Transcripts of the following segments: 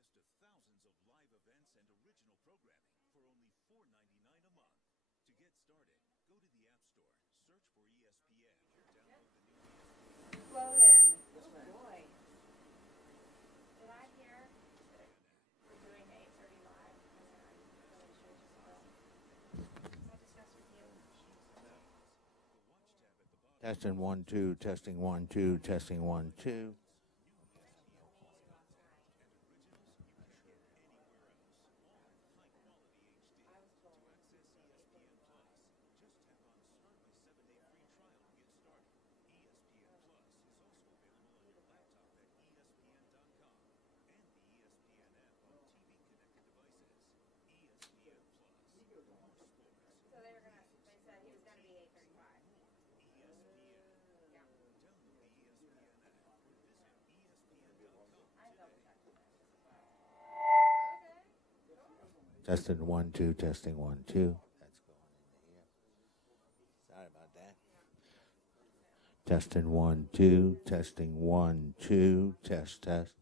access to thousands of live events and original programming for only $4.99 a month. To get started, go to the App Store, search for ESPN, or download the new ESPN. Logan. Oh boy. Did I hear we're doing 8:30 live? I'm really sure just saw it. I discussed with you. The watch tab at the bottom. Testing 1 2, testing 1 2, testing 1 2. Testing 1 2, testing 1 2. That's going into here. Sorry about that. Testing 1 2, testing 1 2, test test.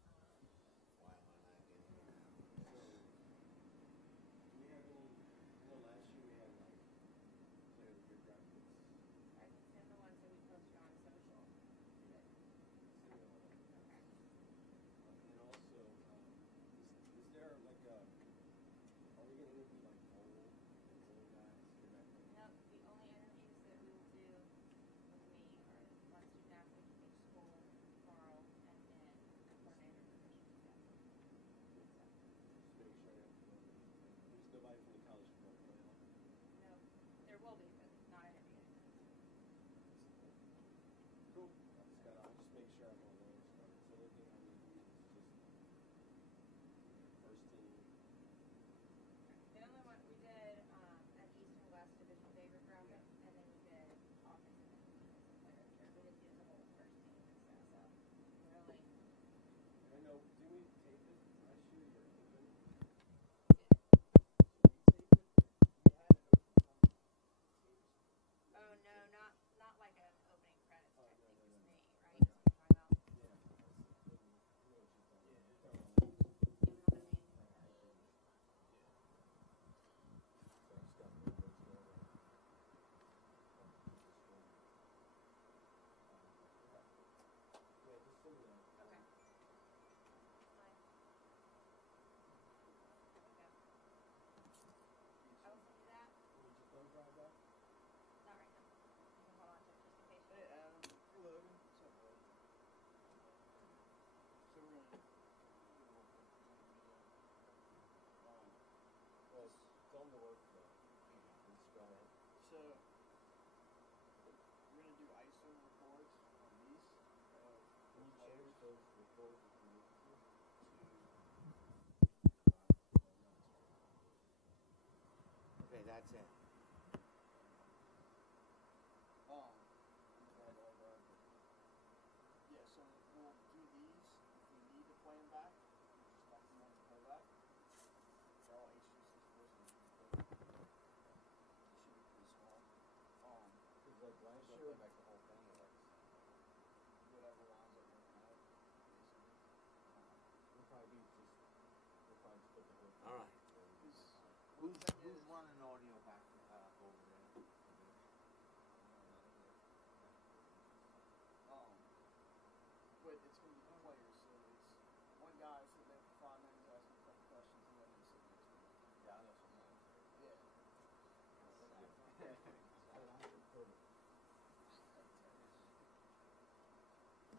Okay, that's it. Yeah, so we'll do these. If we need to play them back, we'll just lock them on the playback. They're all H.264s and they should be pretty small. Because like last year, back the whole thing, like Whatever lines up working out, basically. we'll probably just put the whole thing. All right. Who's running audio back over there? But it's going to be the players, so it's one guy sitting there for 5 minutes asking a couple questions and then him sitting next to me. Yeah, I know someone. Yeah.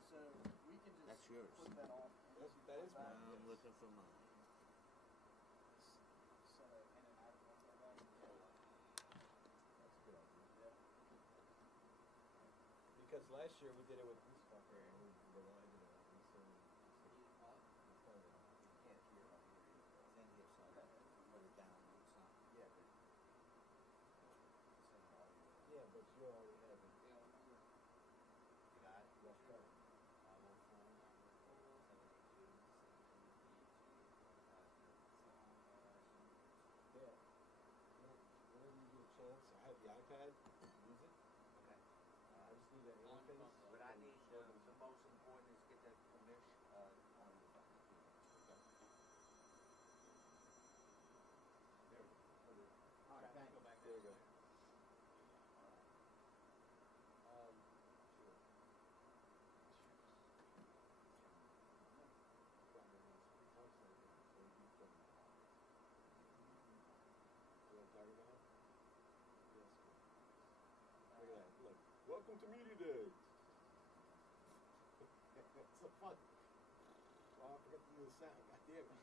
So we can just That's yours. put that off. That is mine. I'm looking for mine. Set an in and out of one playback. That's a good idea. Yeah. Because last year we did it with this fucker and we relied on it. So Can't hear up here. It's in here, so I put it down. It's not. yeah, but you already have it. Yeah, remember. You got it? That's right. 504, 782, 788, Yeah. Whenever you get a chance, I have the iPad. Use it. Okay. I just need that interface. What I need to welcome to Media Day. It's so fun. Oh, I forgot to do the sound. God damn it.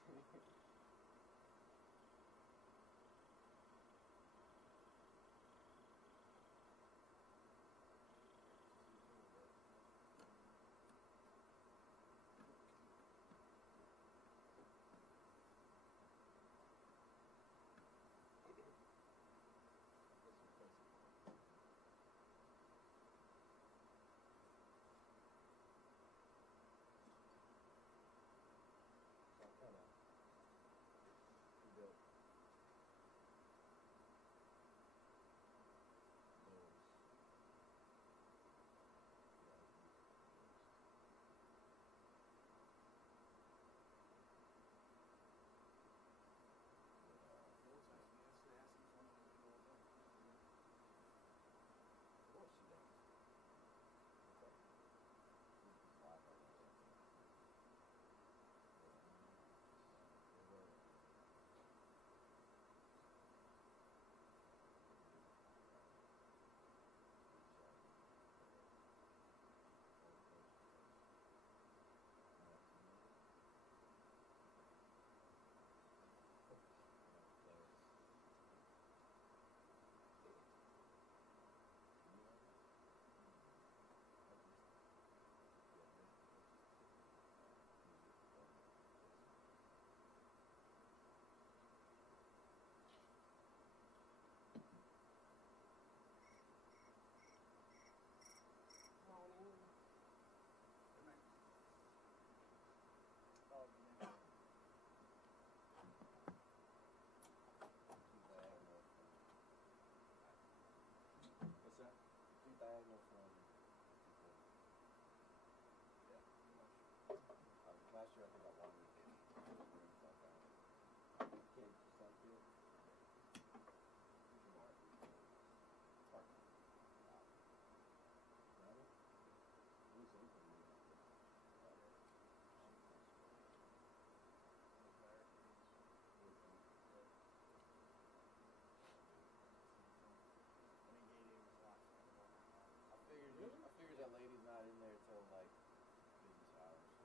Diagonal from last year I think I won weekend. Okay, just sound good. Park. I figured that lady's not in there till like business hours. So.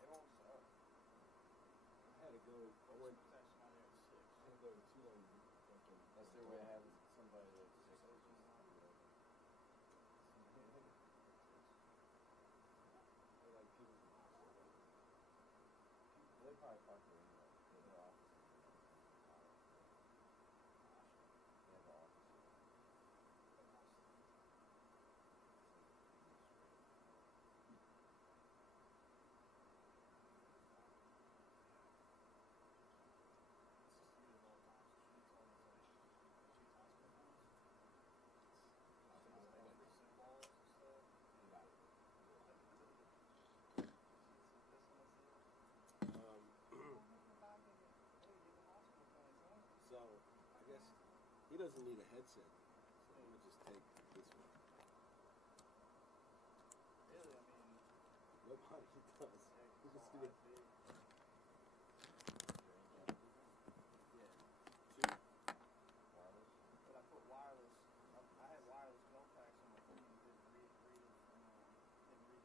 It won't start. I had to go. I went. I had to go to two on. That's their way of having somebody that's sick. They like people from hospital. They probably park there anyway. Their office. They have an office. So, I guess he doesn't need a headset. So I'm going to just take this one. Really, I mean... Nobody does. We're just gonna... Yeah. Wireless? But I put wireless... I had wireless no packs on my phone and didn't read the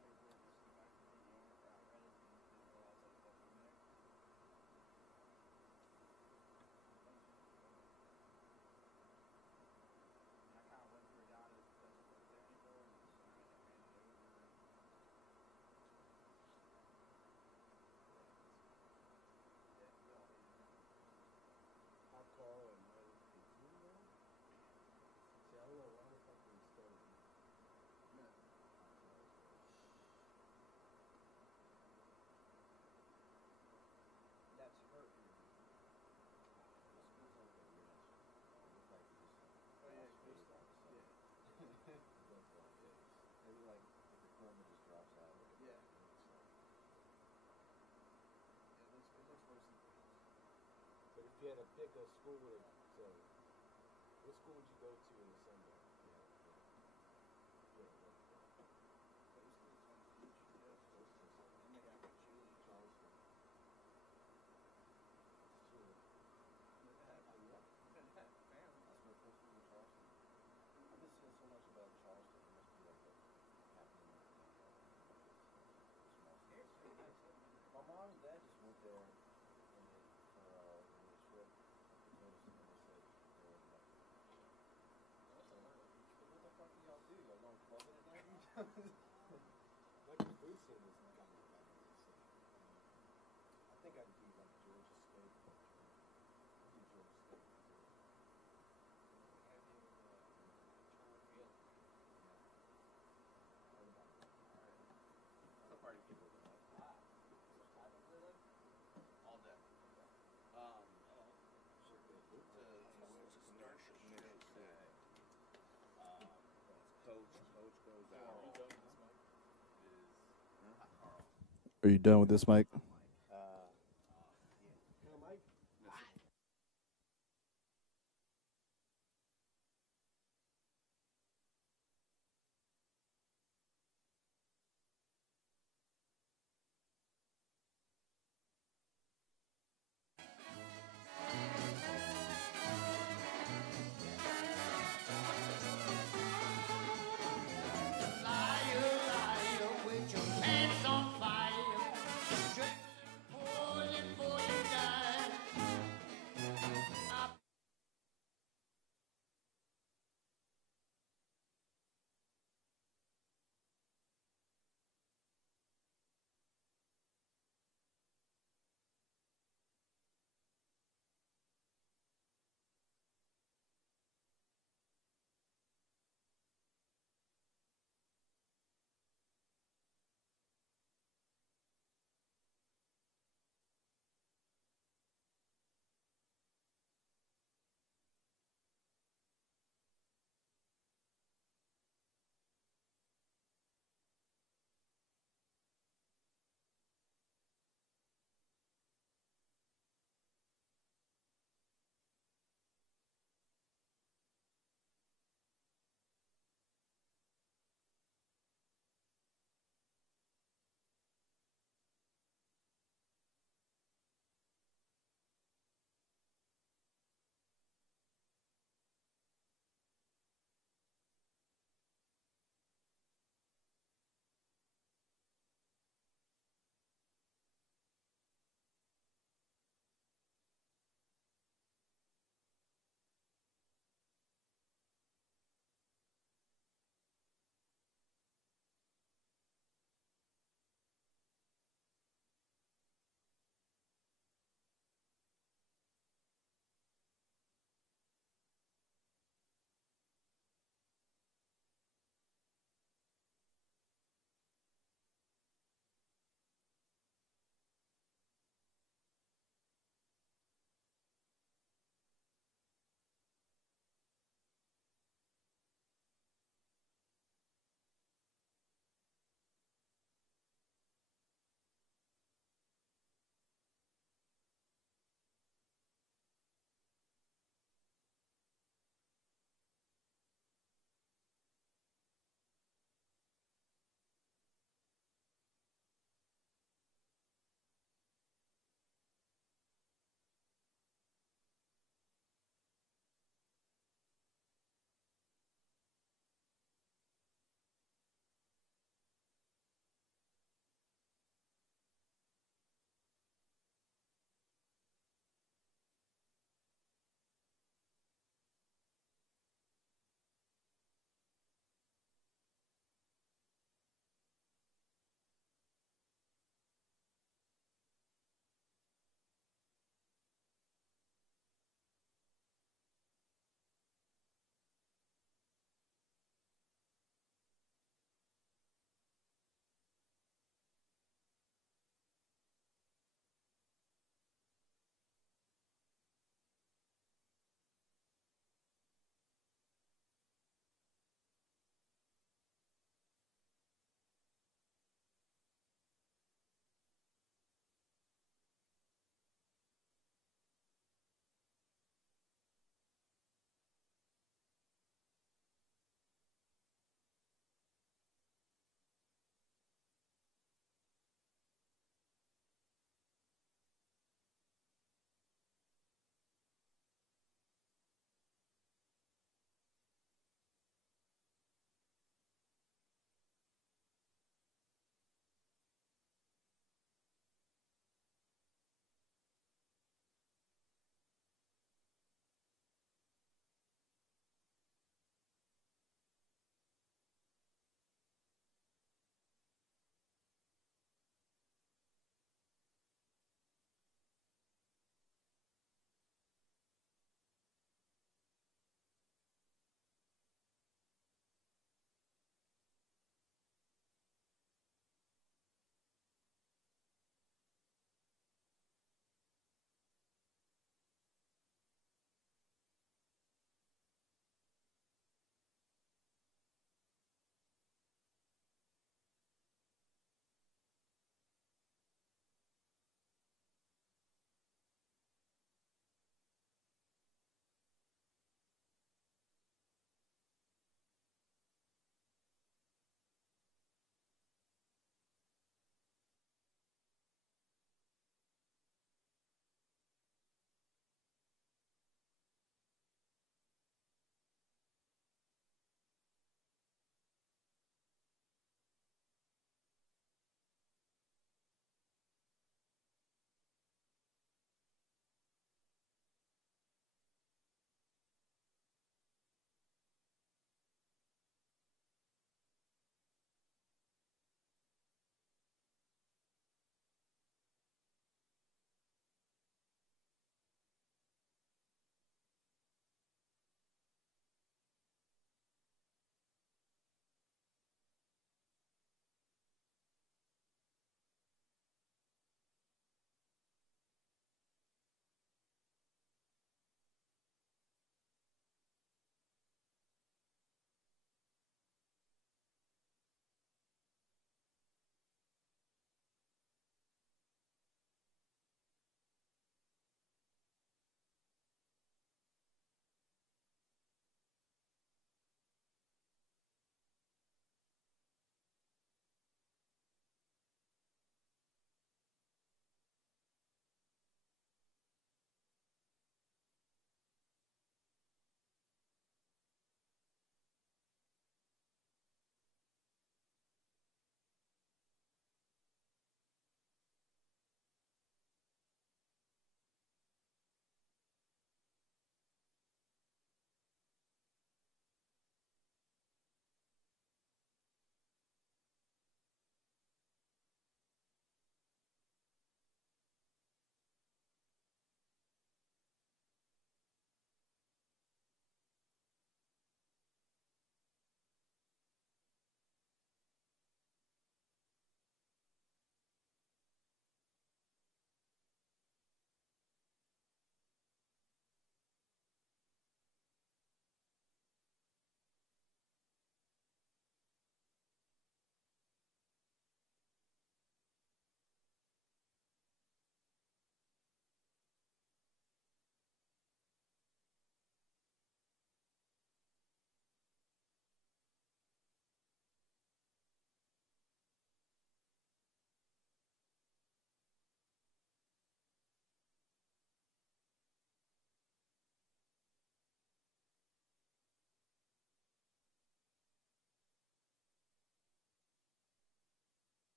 paperwork. Just the back of the owner. I read it and didn't realize that it was in there. I kind of went through it out. It doesn't work there anymore. And so I had to hand it over. Yeah, we all hate it. Hot car and my... See, I don't know why the fuck we started. No. That's her ear. Oh yeah, Chris. Yeah. Maybe like if the chroma just drops out. Yeah. It looks worse than Chris. But if you had to pick a school with a... So, what school would you go to in the summer? Yeah. Those schools on the beach. Yeah. And they have a chili. Charleston. Chile. That's my first one in Charleston. I've been seeing so much about Charleston. It must be like Are you done with this, Mike? Liar, liar, with your pants on fire.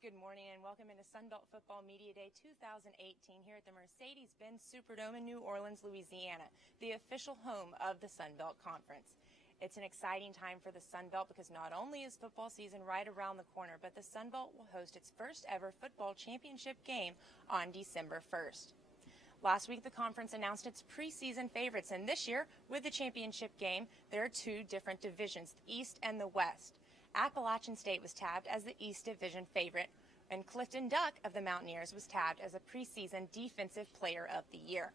Good morning and welcome into Sunbelt Football Media Day 2018 here at the Mercedes-Benz Superdome in New Orleans, Louisiana, the official home of the Sunbelt Conference. It's an exciting time for the Sunbelt because not only is football season right around the corner, but the Sunbelt will host its first ever football championship game on December 1st. Last week, the conference announced its preseason favorites, and this year, with the championship game, there are two different divisions, the East and the West. Appalachian State was tabbed as the East Division favorite, and Clifton Duck of the Mountaineers was tabbed as a preseason Defensive Player of the Year.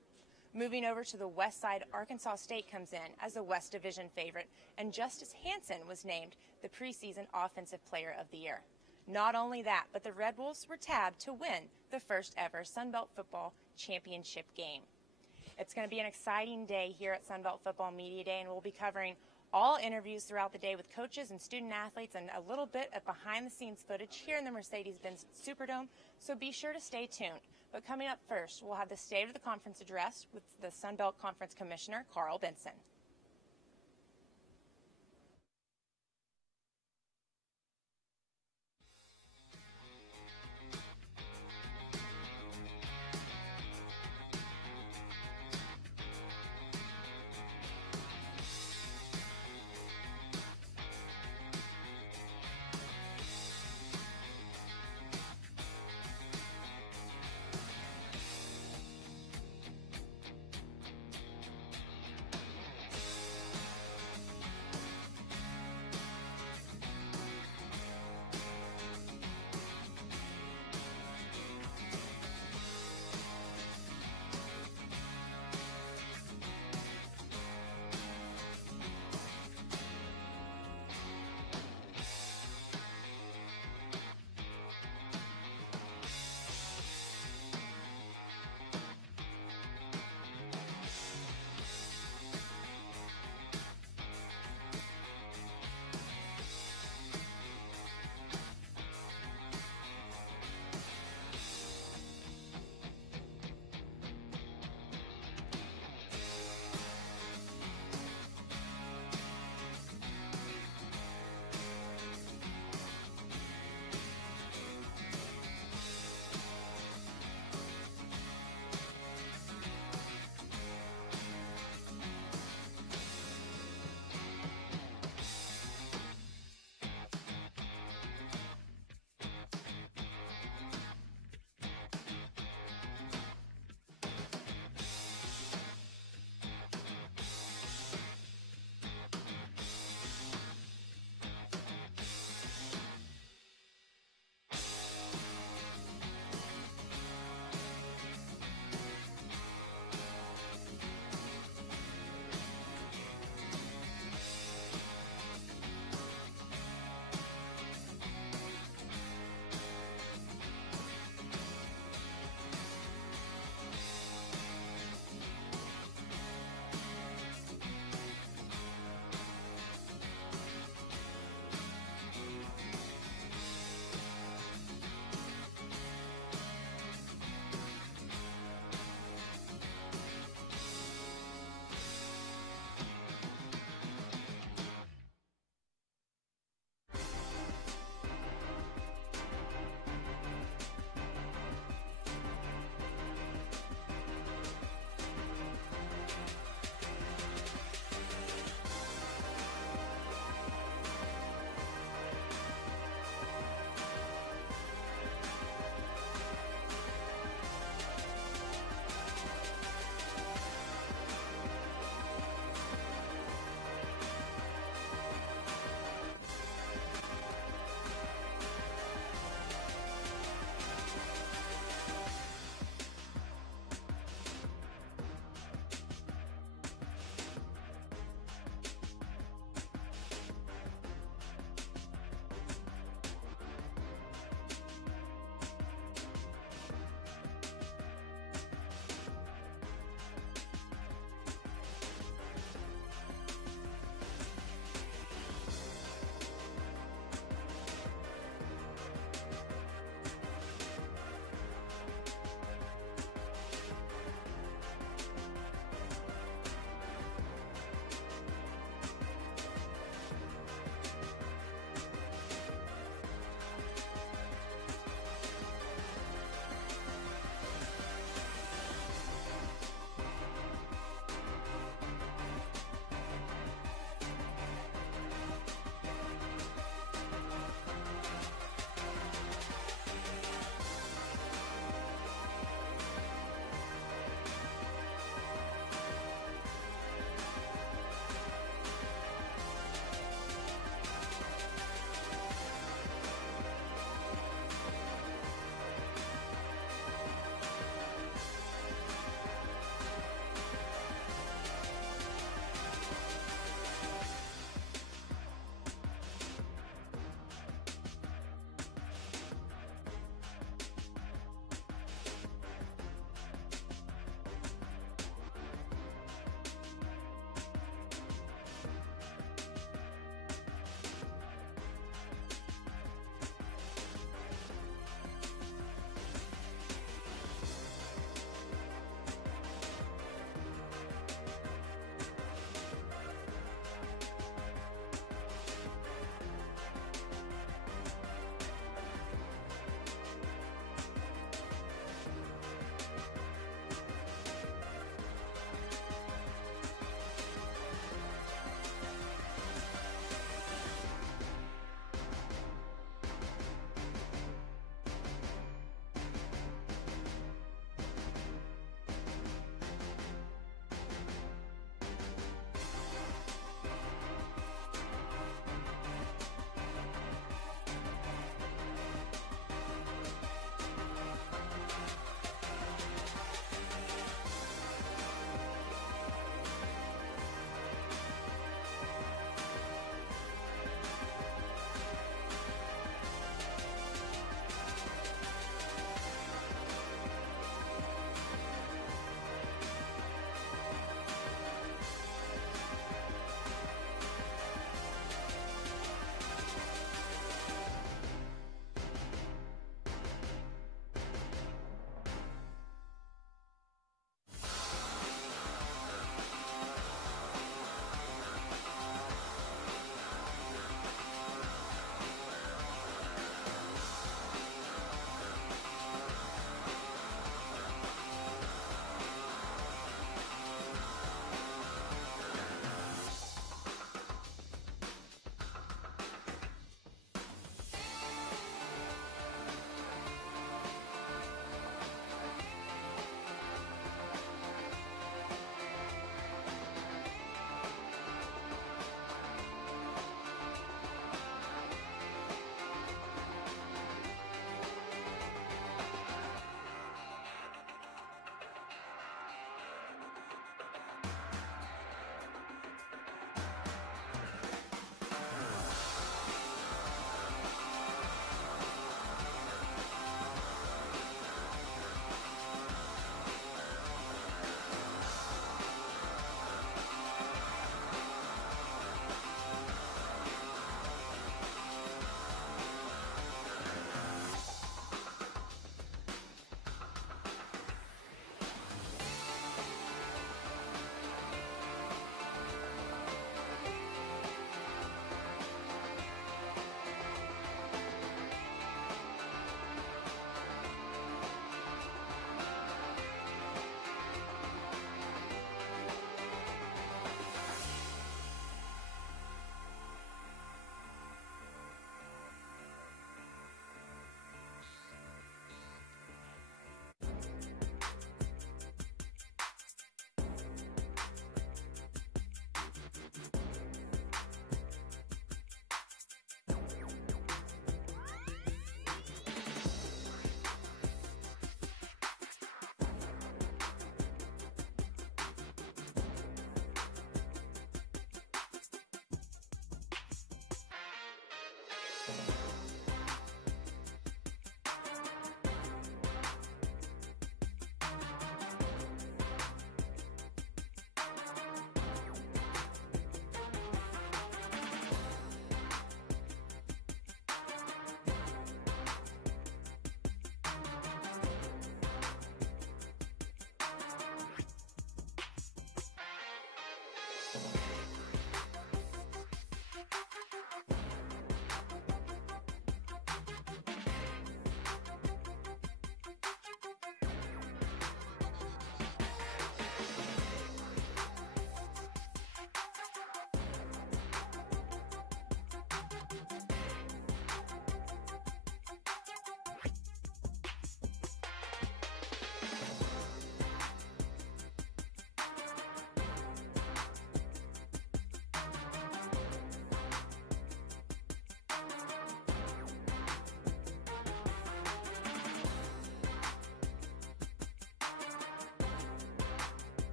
Moving over to the West Side, Arkansas State comes in as the West Division favorite, and Justice Hansen was named the preseason Offensive Player of the Year. Not only that, but the Red Wolves were tabbed to win the first ever Sunbelt Football Championship game. It's going to be an exciting day here at Sunbelt Football Media Day, and we'll be covering all interviews throughout the day with coaches and student athletes and a little bit of behind-the-scenes footage here in the Mercedes-Benz Superdome, so be sure to stay tuned. But coming up first, we'll have the State of the Conference address with the Sunbelt Conference Commissioner, Carl Benson.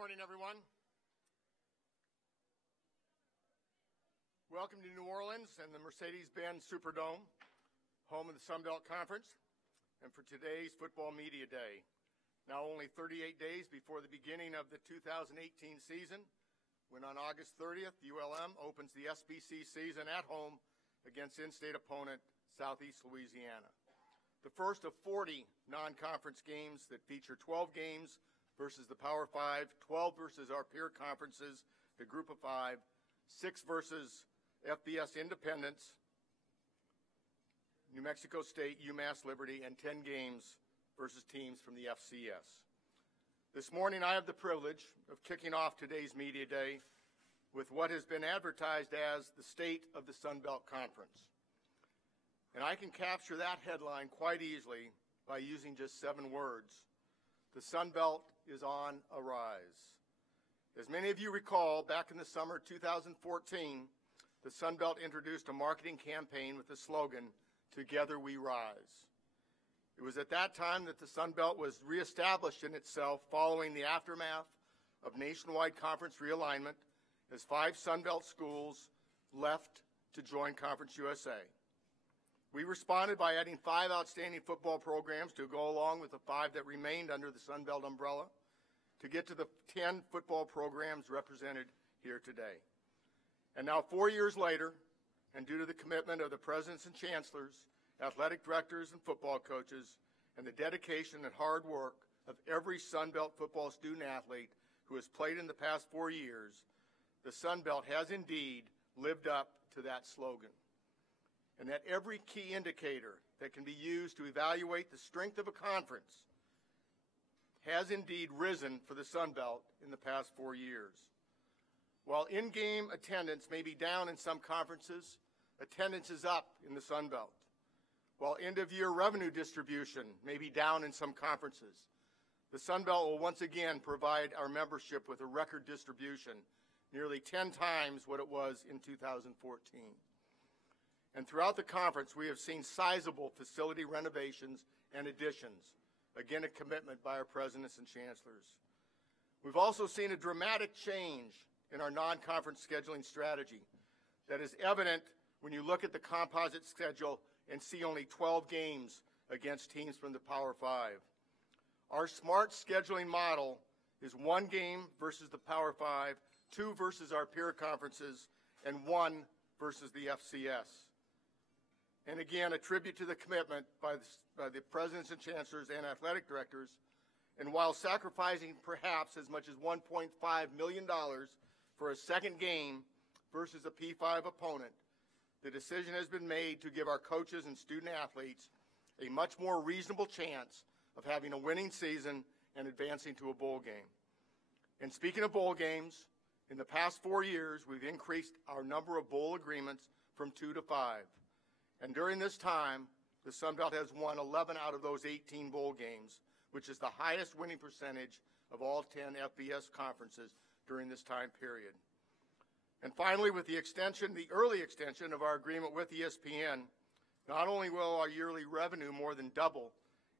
morning, everyone. Welcome to New Orleans and the Mercedes-Benz Superdome, home of the Sun Belt Conference, and for today's Football Media Day. Now only 38 days before the beginning of the 2018 season, when on August 30th, ULM opens the SBC season at home against in-state opponent Southeast Louisiana. The first of 40 non-conference games that feature 12 games versus the Power 5, 12 versus our peer conferences, the Group of 5, 6 versus FBS Independence, New Mexico State, UMass Liberty, and 10 games versus teams from the FCS. This morning I have the privilege of kicking off today's Media Day with what has been advertised as the State of the Sun Belt Conference. And I can capture that headline quite easily by using just 7 words. The Sun Belt is on a rise. As many of you recall, back in the summer of 2014, the Sun Belt introduced a marketing campaign with the slogan, "Together We Rise." It was at that time that the Sun Belt was reestablished in itself following the aftermath of nationwide conference realignment as 5 Sun Belt schools left to join Conference USA. We responded by adding 5 outstanding football programs to go along with the 5 that remained under the Sun Belt umbrella to get to the 10 football programs represented here today. And now 4 years later, and due to the commitment of the presidents and chancellors, athletic directors and football coaches, and the dedication and hard work of every Sun Belt football student athlete who has played in the past 4 years, the Sun Belt has indeed lived up to that slogan. And that every key indicator that can be used to evaluate the strength of a conference has indeed risen for the Sun Belt in the past 4 years. While in-game attendance may be down in some conferences, attendance is up in the Sun Belt. While end-of-year revenue distribution may be down in some conferences, the Sun Belt will once again provide our membership with a record distribution, nearly 10 times what it was in 2014. And throughout the conference, we have seen sizable facility renovations and additions, again a commitment by our presidents and chancellors. We've also seen a dramatic change in our non-conference scheduling strategy that is evident when you look at the composite schedule and see only 12 games against teams from the Power 5. Our smart scheduling model is 1 game versus the Power 5, 2 versus our peer conferences, and 1 versus the FCS. And again, a tribute to the commitment by the presidents and chancellors and athletic directors, and while sacrificing perhaps as much as $1.5 million for a second game versus a P5 opponent, the decision has been made to give our coaches and student athletes a much more reasonable chance of having a winning season and advancing to a bowl game. And speaking of bowl games, in the past 4 years, we've increased our number of bowl agreements from 2 to 5. And during this time, the Sun Belt has won 11 out of those 18 bowl games, which is the highest winning percentage of all 10 FBS conferences during this time period. And finally, with the early extension of our agreement with ESPN, not only will our yearly revenue more than double,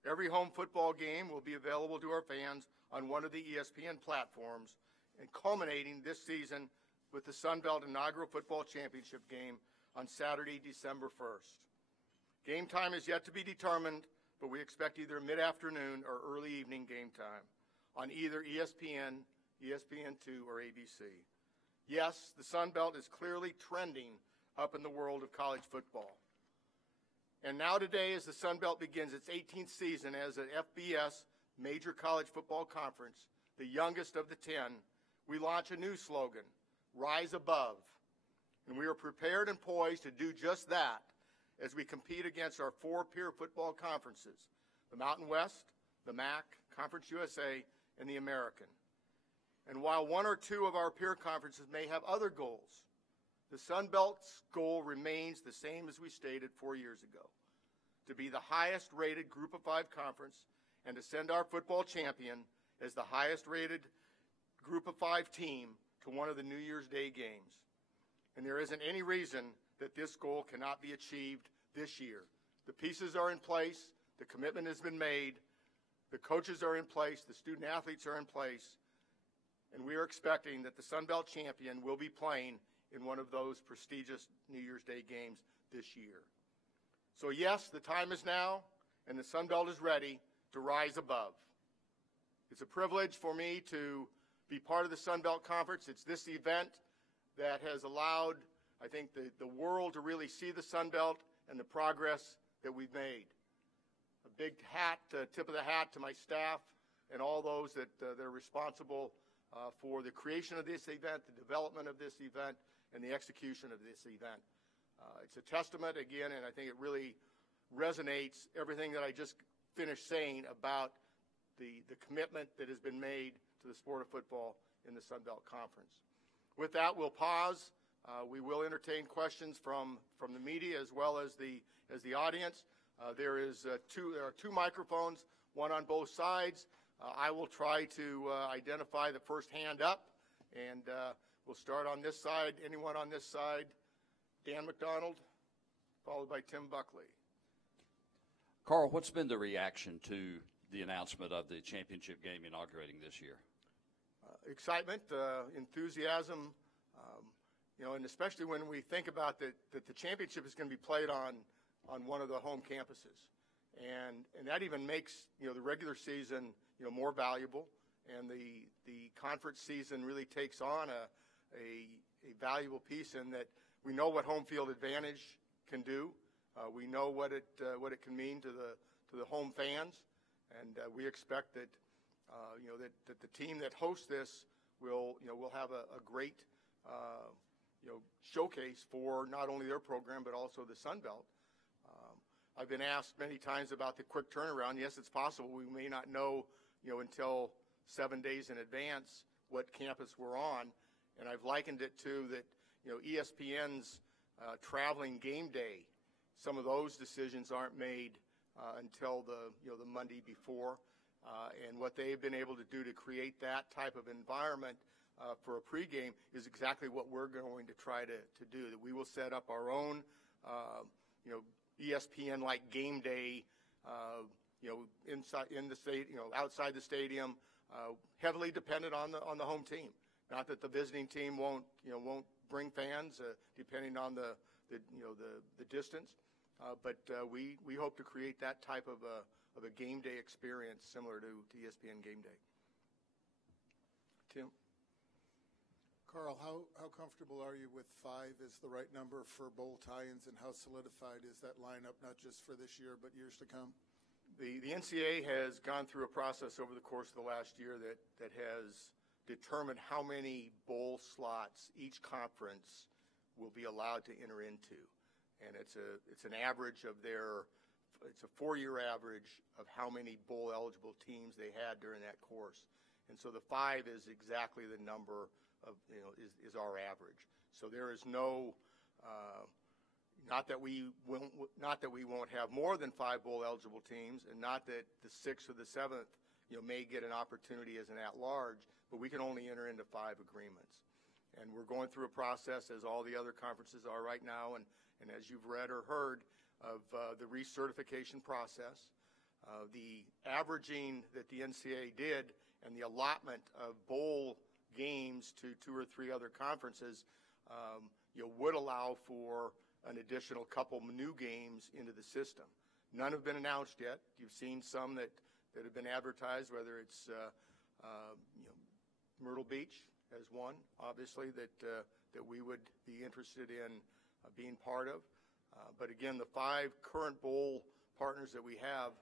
every home football game will be available to our fans on one of the ESPN platforms, and culminating this season with the Sun Belt inaugural football championship game on Saturday, December 1st. Game time is yet to be determined, but we expect either mid-afternoon or early evening game time on either ESPN, ESPN2, or ABC. Yes, the Sun Belt is clearly trending up in the world of college football. And now today, as the Sun Belt begins its 18th season as an FBS major college football conference, the youngest of the 10, we launch a new slogan, Rise Above. And we are prepared and poised to do just that as we compete against our 4 peer football conferences, the Mountain West, the MAC, Conference USA, and the American. And while 1 or 2 of our peer conferences may have other goals, the Sun Belt's goal remains the same as we stated 4 years ago, to be the highest rated Group of 5 conference and to send our football champion as the highest rated Group of 5 team to one of the New Year's Day games. And there isn't any reason that this goal cannot be achieved this year. The pieces are in place, the commitment has been made, the coaches are in place, the student athletes are in place, and we are expecting that the Sun Belt champion will be playing in one of those prestigious New Year's Day games this year. So yes, the time is now, and the Sun Belt is ready to rise above. It's a privilege for me to be part of the Sun Belt Conference. It's this event that has allowed, I think, the world to really see the Sun Belt and the progress that we've made. A big tip of the hat to my staff and all those that are responsible for the creation of this event, the development of this event, and the execution of this event. It's a testament, again, and I think it really resonates everything that I just finished saying about the commitment that has been made to the sport of football in the Sun Belt Conference. With that, we'll pause. We will entertain questions from the media as well as the audience. There are two microphones, one on both sides. I will try to identify the first hand up, and we'll start on this side. Anyone on this side? Dan McDonald, followed by Tim Buckley. Carl, what's been the reaction to the announcement of the championship game inaugurating this year? Excitement, enthusiasm, and especially when we think about that the championship is going to be played on one of the home campuses, and that even makes the regular season more valuable, and the conference season really takes on a valuable piece in that we know what home field advantage can do. We know what it can mean to the home fans, and we expect that that the team that hosts this will have a great showcase for not only their program but also the Sun Belt. I've been asked many times about the quick turnaround. Yes, it's possible. We may not know until 7 days in advance what campus we're on, and I've likened it to that ESPN's traveling game day. Some of those decisions aren't made until the Monday before, and what they've been able to do to create that type of environment for a pregame is exactly what we're going to try to do. That we will set up our own, ESPN-like game day, inside in the state, outside the stadium, heavily dependent on the home team. Not that the visiting team won't bring fans, depending on the distance, but we hope to create that type of a game day experience similar to ESPN Game Day. Tim? Carl, how comfortable are you with 5 as the right number for bowl tie-ins, and how solidified is that lineup, not just for this year but years to come? The NCAA has gone through a process over the course of the last year that has determined how many bowl slots each conference will be allowed to enter into, and it's an average of it's a 4-year average of how many bowl eligible teams they had during that course, and so the 5 is exactly the number of is our average. So there is no not that we won't have more than 5 bowl eligible teams, and not that the 6th or the 7th may get an opportunity as an at-large, but we can only enter into 5 agreements. And we're going through a process, as all the other conferences are right now, and as you've read or heard, of the recertification process. The averaging that the NCAA did and the allotment of bowl games to 2 or 3 other conferences would allow for an additional couple new games into the system. None have been announced yet. You've seen some that have been advertised, whether it's Myrtle Beach as one, obviously, that we would be interested in being part of. But again, the 5 current bowl partners that we have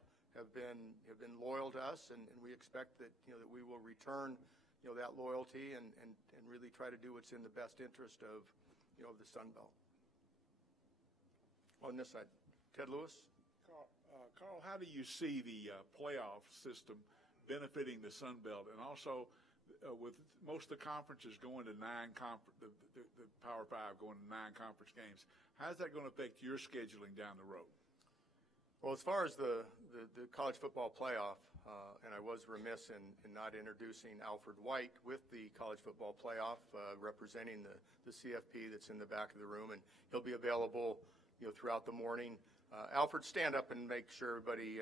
been loyal to us, and we expect that that we will return that loyalty and really try to do what's in the best interest of the Sun Belt. On this side, Ted Lewis. Carl, how do you see the playoff system benefiting the Sun Belt, and also with most of the conferences going to the Power 5 going to 9 conference games, how's that going to affect your scheduling down the road? Well, as far as the college football playoff, and I was remiss in not introducing Alfred White with the college football playoff, representing the CFP that's in the back of the room, and he'll be available throughout the morning. Alfred, stand up and make sure everybody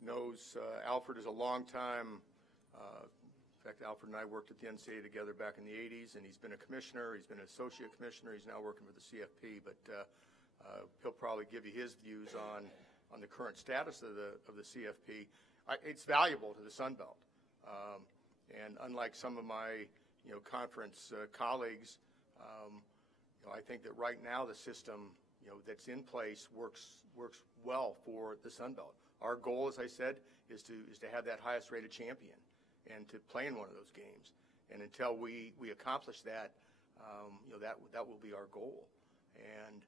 knows Alfred is a longtime In fact, Alfred and I worked at the NCAA together back in the 80s, and he's been a commissioner. He's been an associate commissioner. He's now working for the CFP, but he'll probably give you his views on the current status of the CFP. It's valuable to the Sun Belt, and unlike some of my conference colleagues, I think that right now the system that's in place works well for the Sun Belt. Our goal, as I said, is to have that highest rated champion and to play in one of those games. And until we accomplish that, that will be our goal. And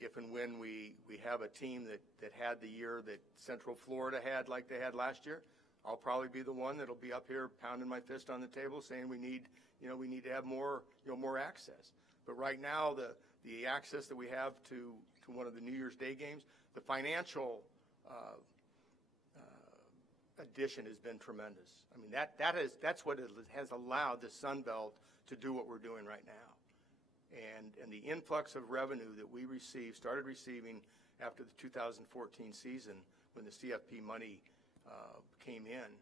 if and when we have a team that had the year that Central Florida had, like they had last year, I'll probably be the one that'll be up here pounding my fist on the table saying we need to have more access. But right now, the access that we have to one of the New Year's Day games, the financial addition has been tremendous. I mean, that's what has allowed the Sun Belt to do what we're doing right now. And the influx of revenue that we started receiving after the 2014 season when the CFP money came in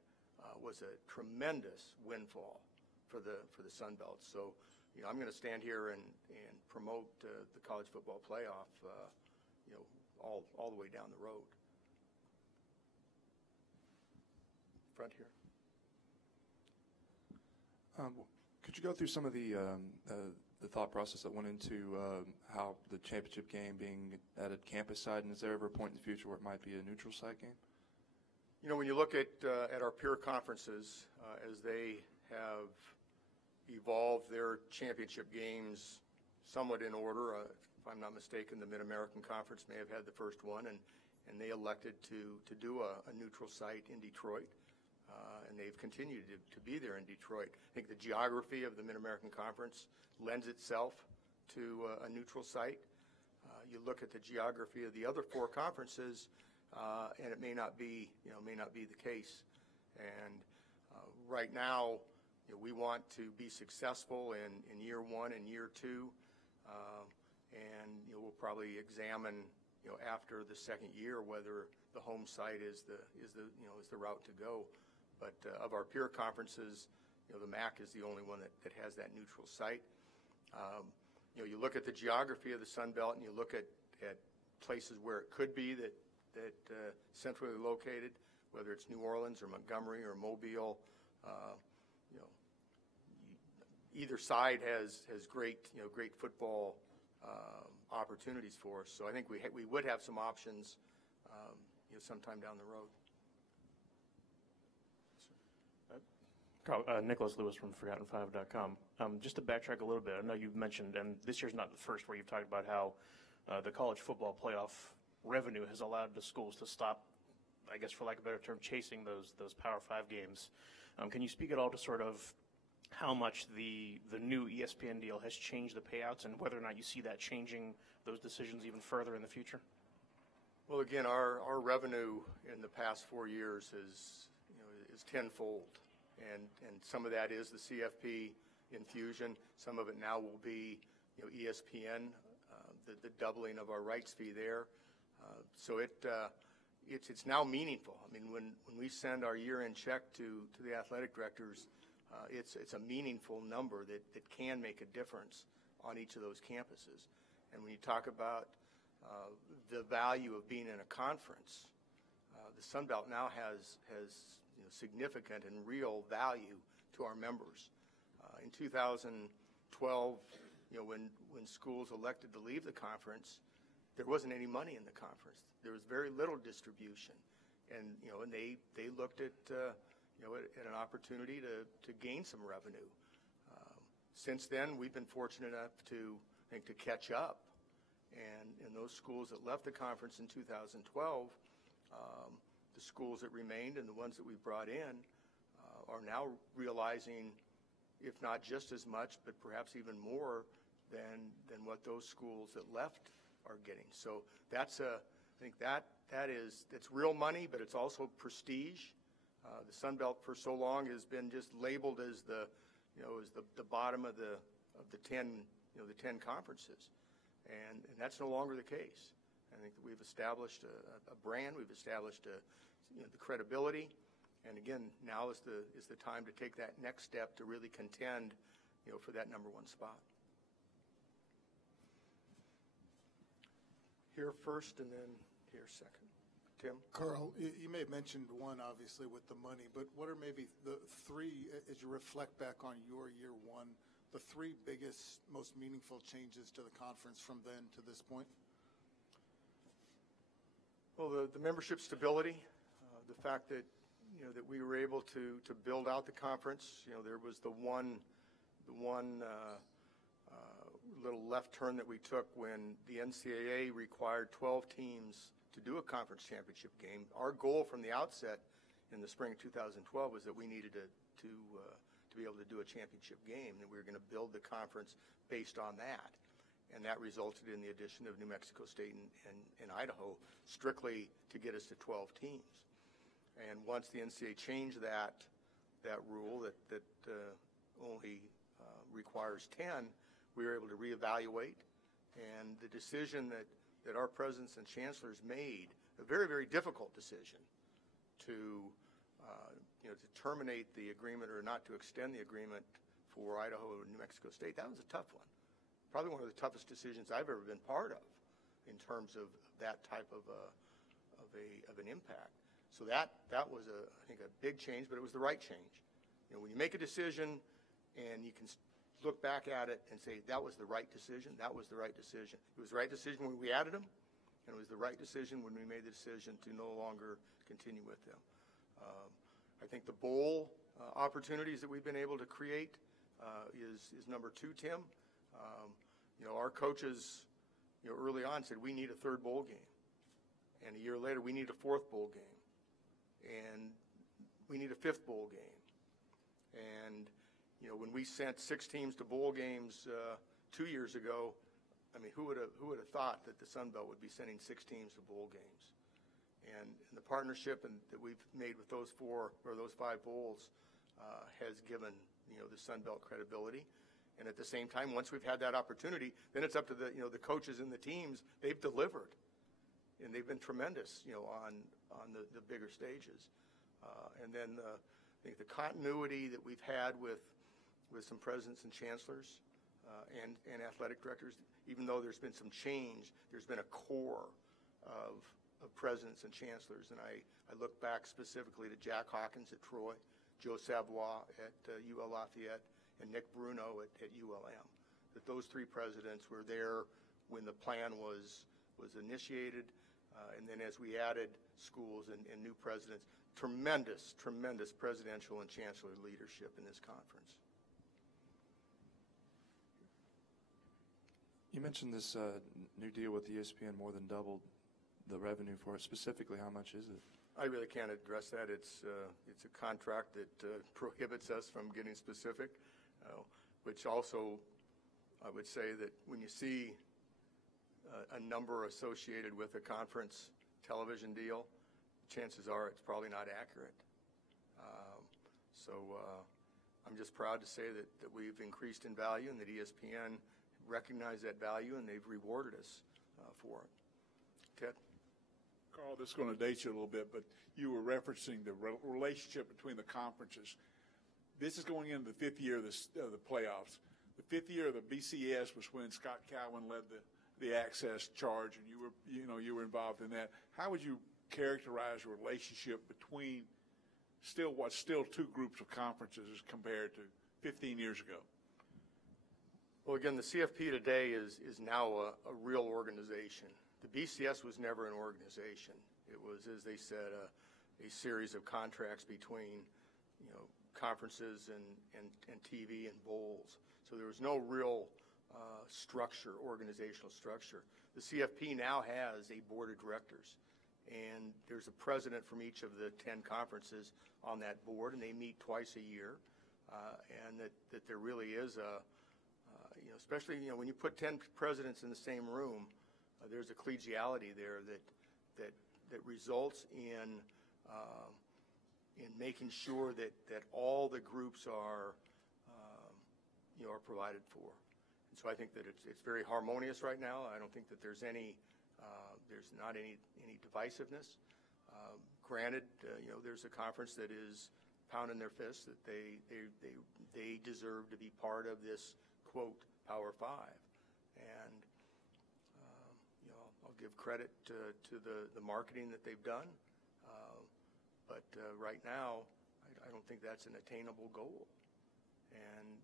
was a tremendous windfall for the Sun Belt. So, I'm going to stand here and promote the college football playoff, all the way down the road. Front here. Could you go through some of the thought process that went into how the championship game being at a campus side, and is there ever a point in the future where it might be a neutral site game? When you look at our peer conferences, as they have evolved their championship games somewhat in order, if I'm not mistaken, the Mid-American Conference may have had the first one, and they elected to do a neutral site in Detroit. And they've continued to be there in Detroit. I think the geography of the Mid-American Conference lends itself to a neutral site. You look at the geography of the other four conferences, and it may not be the case. And right now, we want to be successful in year one and year two, and we'll probably examine after the second year whether the home site is the route to go. But of our peer conferences, the MAC is the only one that has that neutral site. You look at the geography of the Sun Belt, and you look at places where it could be that centrally located, whether it's New Orleans or Montgomery or Mobile. Either side has great football opportunities for us. So I think we would have some options sometime down the road. Carl, Nicholas Lewis from Forgotten5.com. Just to backtrack a little bit, I know you've mentioned, and this year's not the first where you've talked about how the college football playoff revenue has allowed the schools to stop, I guess for lack of a better term, chasing those Power 5 games. Can you speak at all to sort of how much the new ESPN deal has changed the payouts and whether or not you see that changing those decisions even further in the future? Well, again, our revenue in the past 4 years is tenfold. And some of that is the CFP infusion. Some of it now will be ESPN, the doubling of our rights fee there. So it's now meaningful. I mean, when we send our year-end check to the athletic directors, it's a meaningful number that can make a difference on each of those campuses. And when you talk about the value of being in a conference, the Sun Belt now has significant and real value to our members. In 2012, when schools elected to leave the conference, there wasn't any money in the conference. There was very little distribution, and they looked at an opportunity to gain some revenue. Since then, we've been fortunate enough to catch up, and in those schools that left the conference in 2012. The schools that remained and the ones that we brought in are now realizing, if not just as much, but perhaps even more than what those schools that left are getting. So I think that's real money, but it's also prestige. The Sun Belt for so long has been just labeled as the bottom of the 10 conferences, and that's no longer the case. I think that we've established a brand. We've established the credibility. And again, now is the time to take that next step to really contend, for that number 1 spot. Here first and then here second. Tim? Carl, you may have mentioned one, obviously, with the money, but what are maybe the 3, as you reflect back on your year 1, the 3 biggest, most meaningful changes to the conference from then to this point? Well, the membership stability, the fact that that we were able to build out the conference. There was the one little left turn that we took when the NCAA required 12 teams to do a conference championship game. Our goal from the outset in the spring of 2012 was that we needed to be able to do a championship game, and we were going to build the conference based on that. And that resulted in the addition of New Mexico State and Idaho, strictly to get us to 12 teams. And once the NCAA changed that rule that only requires 10, we were able to reevaluate. And the decision that our presidents and chancellors made, a very, very difficult decision to terminate the agreement or not to extend the agreement for Idaho and New Mexico State, that was a tough one. Probably one of the toughest decisions I've ever been part of in terms of that type of an impact. So that was, I think, a big change, but it was the right change. When you make a decision and you can look back at it and say, that was the right decision, that was the right decision. It was the right decision when we added them, and it was the right decision when we made the decision to no longer continue with them. I think the bowl opportunities that we've been able to create is number 2, Tim. Our coaches, early on said we need a 3rd bowl game, and a year later we need a 4th bowl game, and we need a 5th bowl game. And when we sent 6 teams to bowl games 2 years ago, I mean, who would have thought that the Sun Belt would be sending 6 teams to bowl games? And the partnership that we've made with those 4 or those 5 bowls has given the Sun Belt credibility. And at the same time, once we've had that opportunity, then it's up to the coaches and the teams. They've delivered, and they've been tremendous on the bigger stages. And then I think the continuity that we've had with some presidents and chancellors and athletic directors, even though there's been some change, there's been a core of presidents and chancellors. And I look back specifically to Jack Hawkins at Troy, Joe Savoie at UL Lafayette, and Nick Bruno at ULM. That those 3 presidents were there when the plan was initiated, and then as we added schools and new presidents, tremendous presidential and chancellor leadership in this conference. You mentioned this new deal with ESPN more than doubled the revenue for it. Specifically, how much is it? I really can't address that. It's a contract that prohibits us from getting specific, which also I would say that when you see a number associated with a conference television deal, chances are it's probably not accurate. So I'm just proud to say that we've increased in value and that ESPN recognized that value and they've rewarded us for it. Ted? Carl, this is going to date you a little bit, but you were referencing the relationship between the conferences. This is going into the 5th year of the playoffs. The 5th year of the BCS was when Scott Cowan led the access charge, and you were involved in that. How would you characterize the relationship between what's still 2 groups of conferences as compared to 15 years ago? Well, again, the CFP today is now a real organization. The BCS was never an organization. It was, as they said, a series of contracts between, conferences and TV and bowls. So there was no real organizational structure. The CFP now has a board of directors, and there's a president from each of the 10 conferences on that board, and they meet twice a year, and that there really is especially when you put 10 presidents in the same room, there's a collegiality there that results in making sure that all the groups are provided for. And so I think that it's very harmonious right now. I don't think that there's not any divisiveness. Granted, there's a conference that is pounding their fists that they deserve to be part of this, quote, Power Five. And, I'll give credit to the marketing that they've done. But right now, I don't think that's an attainable goal. And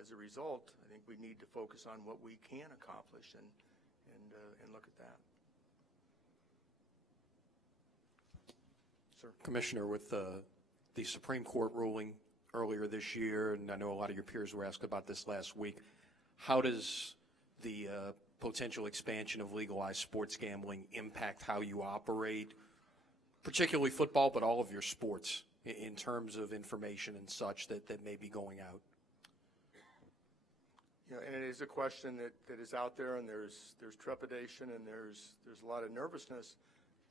as a result, I think we need to focus on what we can accomplish and look at that. Sir. Commissioner, with the Supreme Court ruling earlier this year, and I know a lot of your peers were asked about this last week, how does the potential expansion of legalized sports gambling impact how you operate, particularly football, but all of your sports, in terms of information and such that may be going out? And it is a question that is out there, and there's trepidation, and there's a lot of nervousness.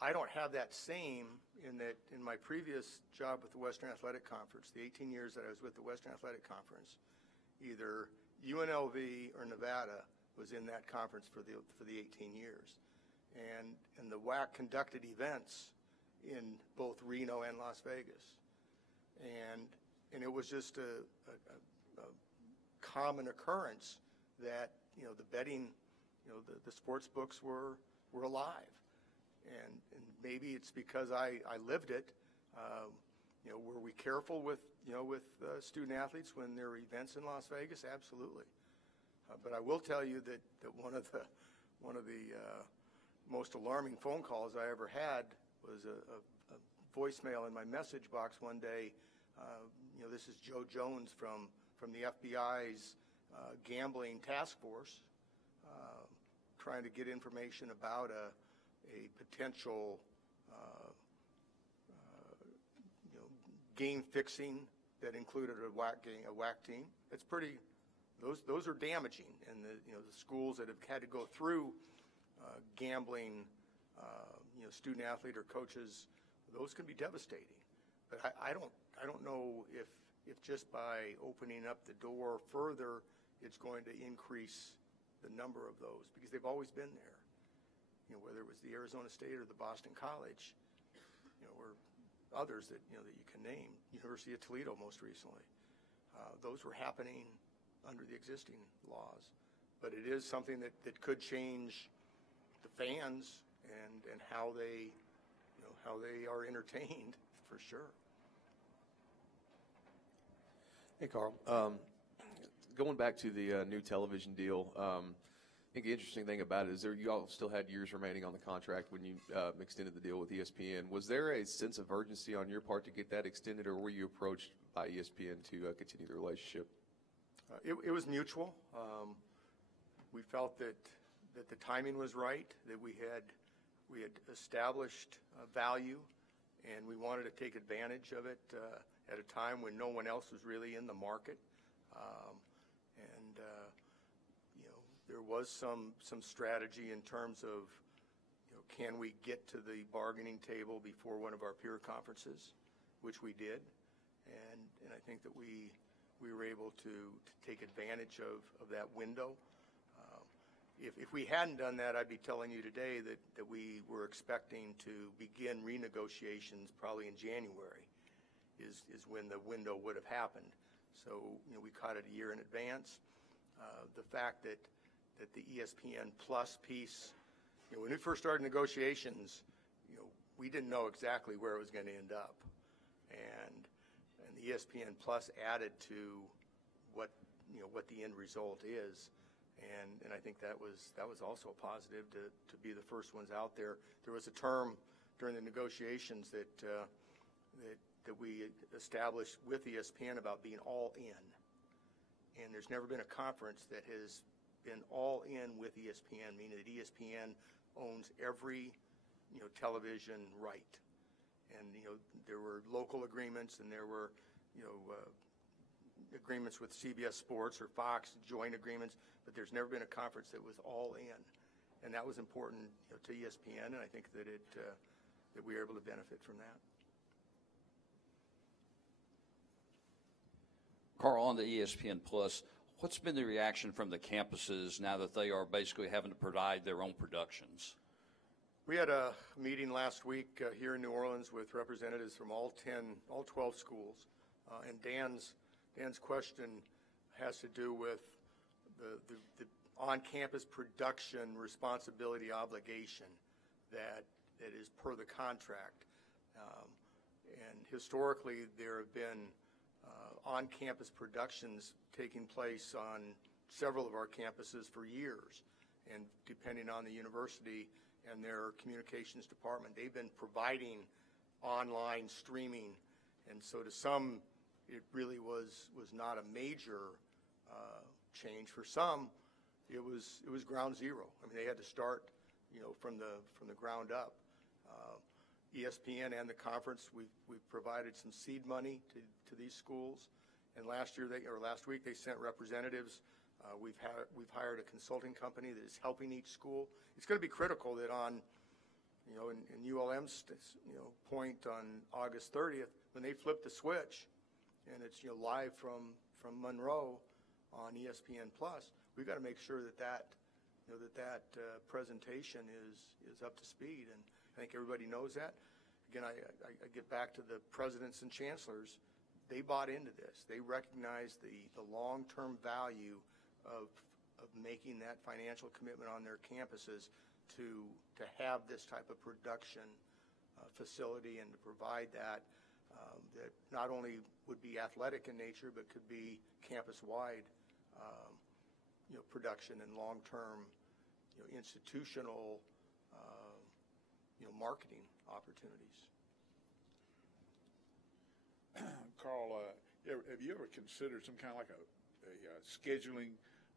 I don't have that same in that in my previous job with the Western Athletic Conference, the 18 years that I was with the Western Athletic Conference, either UNLV or Nevada was in that conference for the 18 years. And the WAC conducted events in both Reno and Las Vegas. And it was just a common occurrence that, the betting, the sports books were alive. And maybe it's because I lived it. Were we careful with student athletes when there were events in Las Vegas? Absolutely. But I will tell you that one of the most alarming phone calls I ever had was a voicemail in my message box one day. This is Joe Jones from the FBI's gambling task force, trying to get information about a potential game fixing that included a WAC team. It's pretty. Those are damaging, and the schools that have had to go through gambling, student athlete or coaches, those can be devastating. But I don't know if just by opening up the door further, it's going to increase the number of those, because they've always been there. Whether it was the Arizona State or the Boston College, or others that that you can name, University of Toledo most recently. Those were happening under the existing laws, but it is something that could change the fans and how they are entertained for sure. Hey, Carl. Going back to the new television deal, I think the interesting thing about it is you all still had years remaining on the contract when you extended the deal with ESPN. Was there a sense of urgency on your part to get that extended, or were you approached by ESPN to continue the relationship? It was mutual. We felt that the timing was right, that we had established value, and we wanted to take advantage of it at a time when no one else was really in the market. There was some strategy in terms of, can we get to the bargaining table before one of our peer conferences, which we did, and I think that we were able to take advantage of that window. If we hadn't done that, I'd be telling you today that we were expecting to begin renegotiations probably in January is when the window would have happened. So, we caught it a year in advance. The fact that the ESPN Plus piece, when we first started negotiations, we didn't know exactly where it was going to end up. And the ESPN Plus added to what the end result is. And I think that was also a positive to be the first ones out there. There was a term during the negotiations that we established with ESPN about being all in. And there's never been a conference that has been all in with ESPN, meaning that ESPN owns every television right. And there were local agreements, and there were agreements with CBS Sports or Fox, joint agreements, but there's never been a conference that was all in, and that was important to ESPN, and I think that that we were able to benefit from that. Carl, on the ESPN Plus, what's been the reaction from the campuses now that they are basically having to provide their own productions? We had a meeting last week here in New Orleans with representatives from all 12 schools, and Dan's question has to do with the on-campus production responsibility obligation that is per the contract. And historically, there have been on-campus productions taking place on several of our campuses for years, and depending on the university and their communications department, they've been providing online streaming, and so to some, it really was not a major change. For some, it was ground zero. I mean, they had to start, from the ground up. ESPN and the conference, we've provided some seed money to these schools, and last week they sent representatives. We've hired a consulting company that is helping each school. It's going to be critical that in ULM's point on August 30th, when they flip the switch, and it's live from Monroe on ESPN Plus, we've got to make sure that presentation is up to speed, and I think everybody knows that. Again, I get back to the presidents and chancellors. They bought into this. They recognize the long-term value of making that financial commitment on their campuses to have this type of production facility, and to provide that not only would be athletic in nature, but could be campus-wide production and long-term institutional marketing opportunities. Carl, have you ever considered some kind of like a scheduling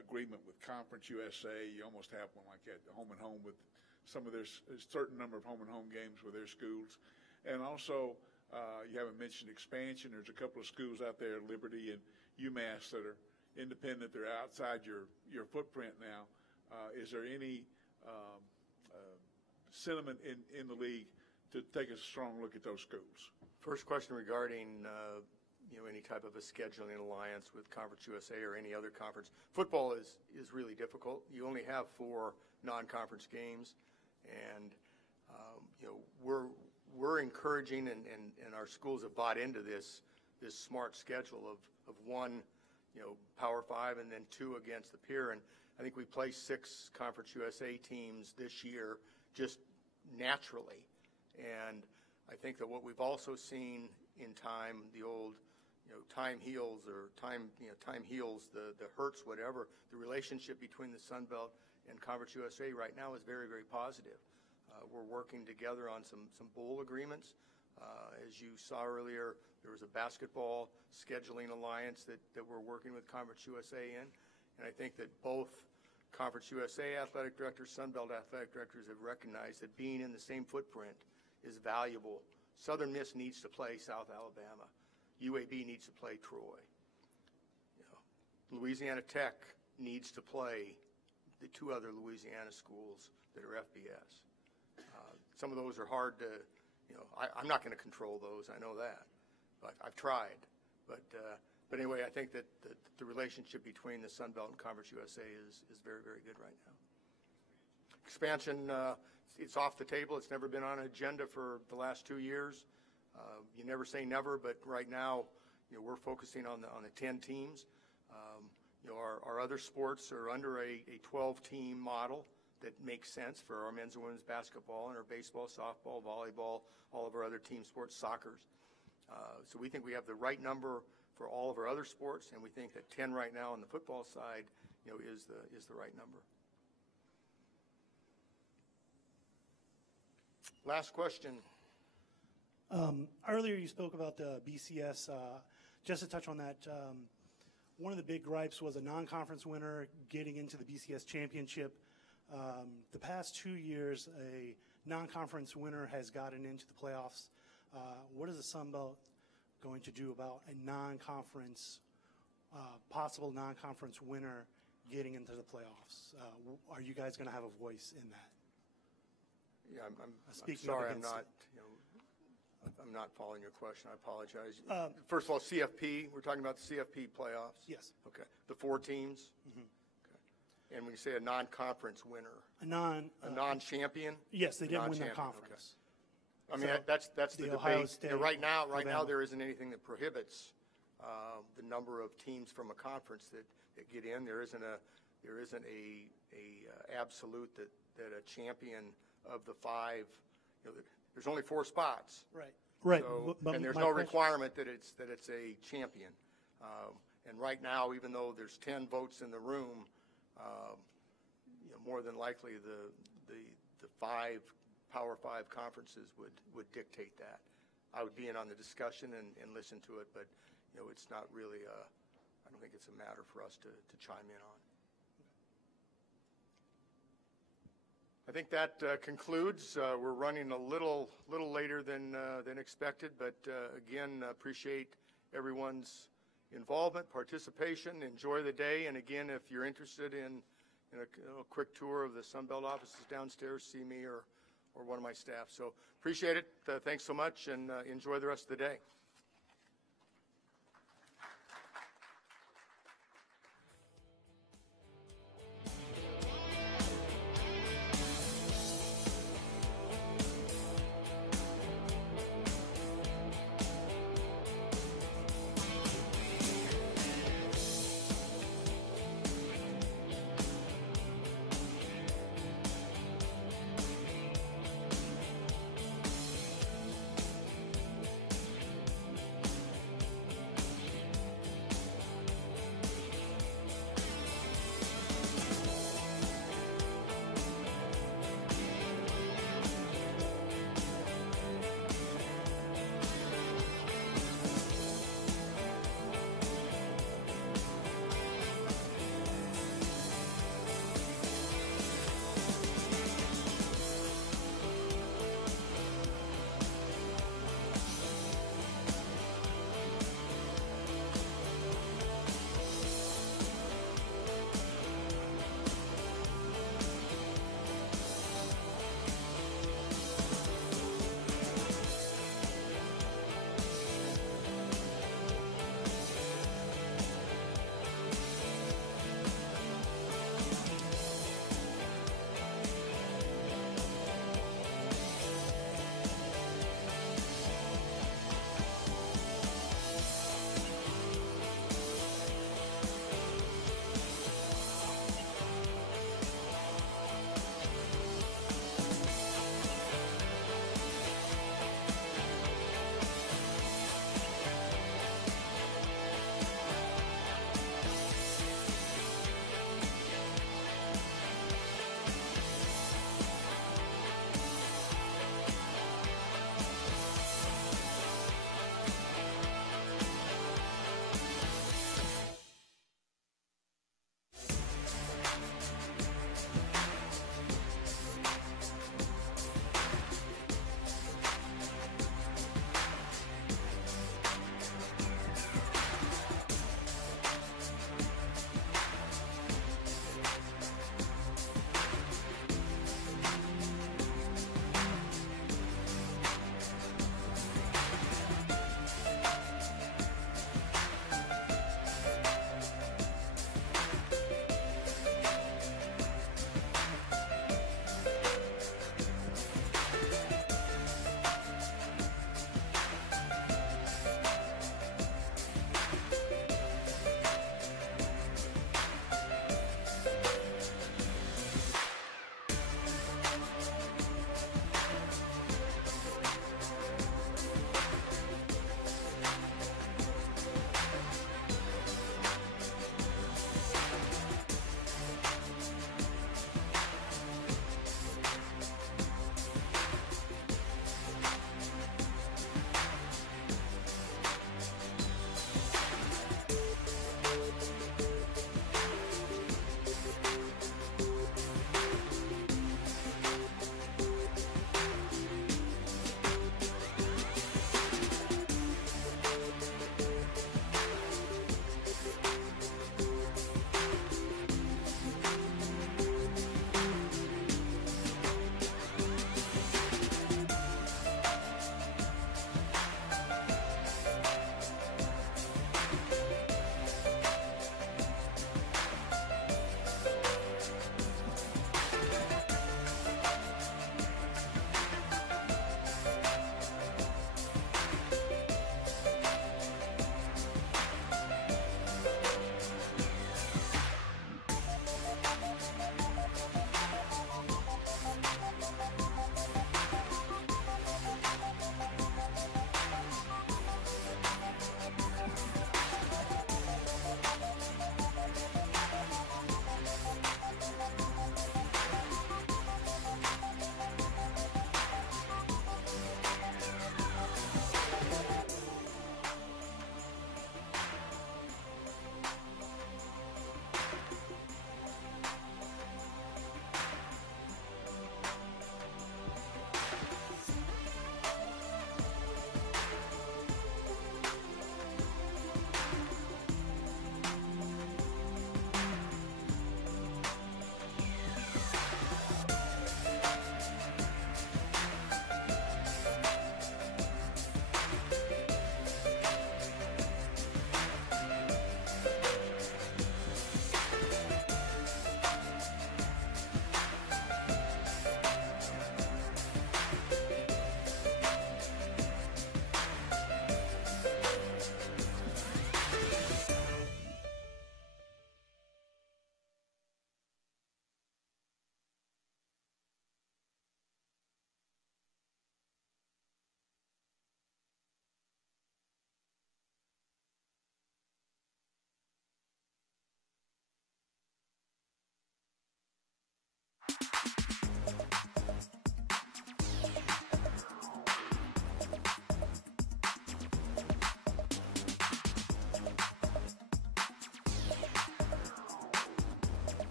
agreement with Conference USA? You almost have one like that, home and home, with some of their certain number of home and home games with their schools. And also, you haven't mentioned expansion. There's a couple of schools out there, Liberty and UMass, that are independent. They're outside your footprint now. Is there any sentiment in the league to take a strong look at those schools? First question regarding any type of a scheduling alliance with Conference USA or any other conference. Football is really difficult. You only have 4 non-conference games, and we're encouraging, and our schools have bought into this smart schedule of 1 Power 5 and then 2 against the peer. And I think we placed 6 Conference USA teams this year just naturally. And I think that what we've also seen in time, the old time heals, or time heals the hurts, whatever. The relationship between the Sun Belt and Conference USA right now is very, very positive. We're working together on some bowl agreements. As you saw earlier, there was a basketball scheduling alliance that we're working with Conference USA in. And I think that both Conference USA athletic directors, Sun Belt athletic directors have recognized that being in the same footprint is valuable. Southern Miss needs to play South Alabama. UAB needs to play Troy. Louisiana Tech needs to play the 2 other Louisiana schools that are FBS. Some of those are hard to, I'm not going to control those, I know that, but I've tried. But anyway, I think that the relationship between the Sun Belt and Conference USA is very, very good right now. Expansion, it's off the table. It's never been on an agenda for the last 2 years. You never say never, but right now, we're focusing on the 10 teams. Our other sports are under a 12-team model that makes sense for our men's and women's basketball and our baseball, softball, volleyball, all of our other team sports, soccer. So we think we have the right number for all of our other sports, and we think that 10 right now on the football side, is the right number. Last question. Earlier you spoke about the BCS. Just to touch on that, one of the big gripes was a non-conference winner getting into the BCS championship. The past 2 years, a non-conference winner has gotten into the playoffs. What is the Sun Belt going to do about a non-conference, possible non-conference winner getting into the playoffs? Are you guys going to have a voice in that? Yeah, I'm sorry, I'm not following your question. I apologize. First of all, CFP, we're talking about the CFP playoffs? Yes. Okay. The 4 teams? Mm-hmm. Okay. And when you say a non-conference winner, A non-champion. Yes, they didn't win the Non-champion, conference. I mean, So, that's the Ohio debate. State, Right now, Alabama. there isn't anything that prohibits the number of teams from a conference that get in. There isn't a absolute that a champion of the 5. There's only 4 spots. Right. Right. So, But and there's my no question- requirement that it's a champion. And right now, even though there's 10 votes in the room, more than likely the 5 Power 5 conferences would dictate that. I would be in on the discussion and listen to it, but it's not really I don't think it's a matter for us to chime in on. I think that concludes. We're running a little later than expected, but again, appreciate everyone's involvement, participation. Enjoy the day, and again, if you're interested in a quick tour of the Sunbelt offices downstairs, see me or one of my staff. So appreciate it. Thanks so much, and enjoy the rest of the day.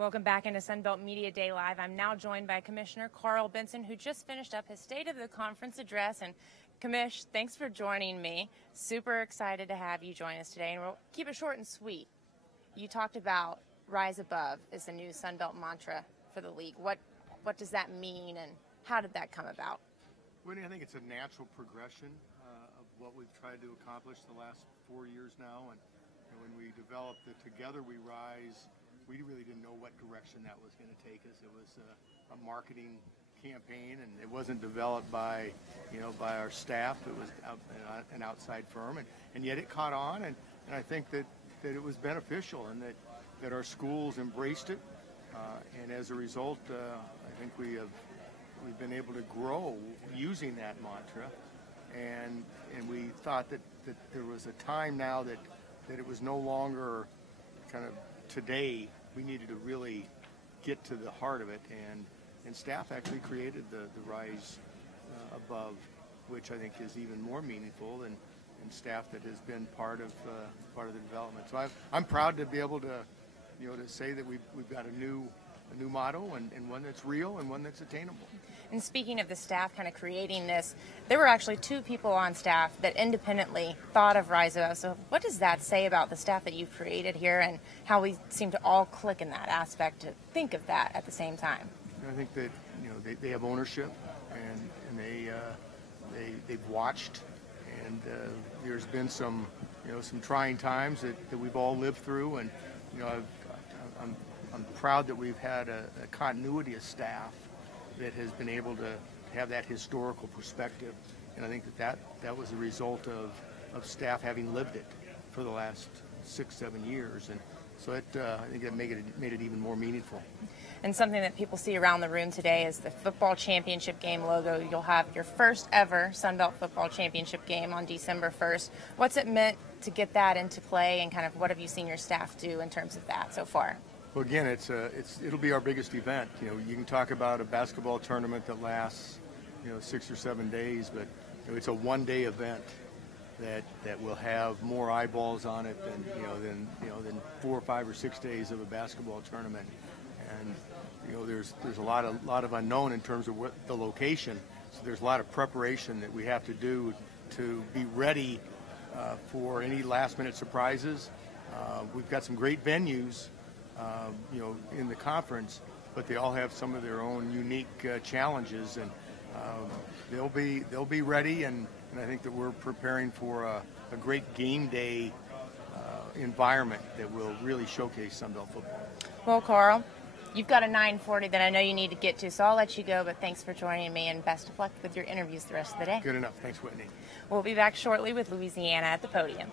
Welcome back into Sunbelt Media Day Live. I'm now joined by Commissioner Carl Benson, who just finished up his State of the Conference address. And Commish, thanks for joining me. Super excited to have you join us today, and we'll keep it short and sweet. You talked about Rise Above is the new Sunbelt mantra for the league. What does that mean, and how did that come about? Whitney, I think it's a natural progression of what we've tried to accomplish the last 4 years now. And when we developed the Together We Rise, we really didn't know what direction that was going to take us. It was a marketing campaign, and it wasn't developed by our staff. It was an outside firm, and yet it caught on, and I think that it was beneficial, and that our schools embraced it, and as a result, I think we've been able to grow using that mantra, and we thought that there was a time now that it was no longer kind of today. We needed to really get to the heart of it, and staff actually created the Rise Above, which I think is even more meaningful, and staff that has been part of the development. So I'm proud to be able to say that we've got a new motto, and one that's real and one that's attainable. And speaking of the staff kind of creating this, there were actually 2 people on staff that independently thought of Rise Above. So what does that say about the staff that you've created here, and how we seem to all click in that aspect to think of that at the same time? I think that they have ownership, and they've watched, and there's been some trying times that we've all lived through, and I'm proud that we've had a continuity of staff that has been able to have that historical perspective, and I think that was a result of staff having lived it for the last 6-7 years, and so I think that made it even more meaningful. And something that people see around the room today is the football championship game logo. You'll have your first ever Sunbelt football championship game on December 1st. What's it meant to get that into play, and kind of what have you seen your staff do in terms of that so far? Well, again, it'll be our biggest event. You can talk about a basketball tournament that lasts 6 or 7 days, but it's a one-day event that will have more eyeballs on it than 4 or 5 or 6 days of a basketball tournament. And there's a lot of unknown in terms of what the location. So there's a lot of preparation that we have to do to be ready for any last-minute surprises. We've got some great venues, in the conference, but they all have some of their own unique challenges, and they'll be ready, and I think that we're preparing for a great game day environment that will really showcase Sunbelt football. Well, Carl, you've got a 9:40 that I know you need to get to, so I'll let you go, but thanks for joining me, and best of luck with your interviews the rest of the day. Good enough. Thanks, Whitney. We'll be back shortly with Louisiana at the podium.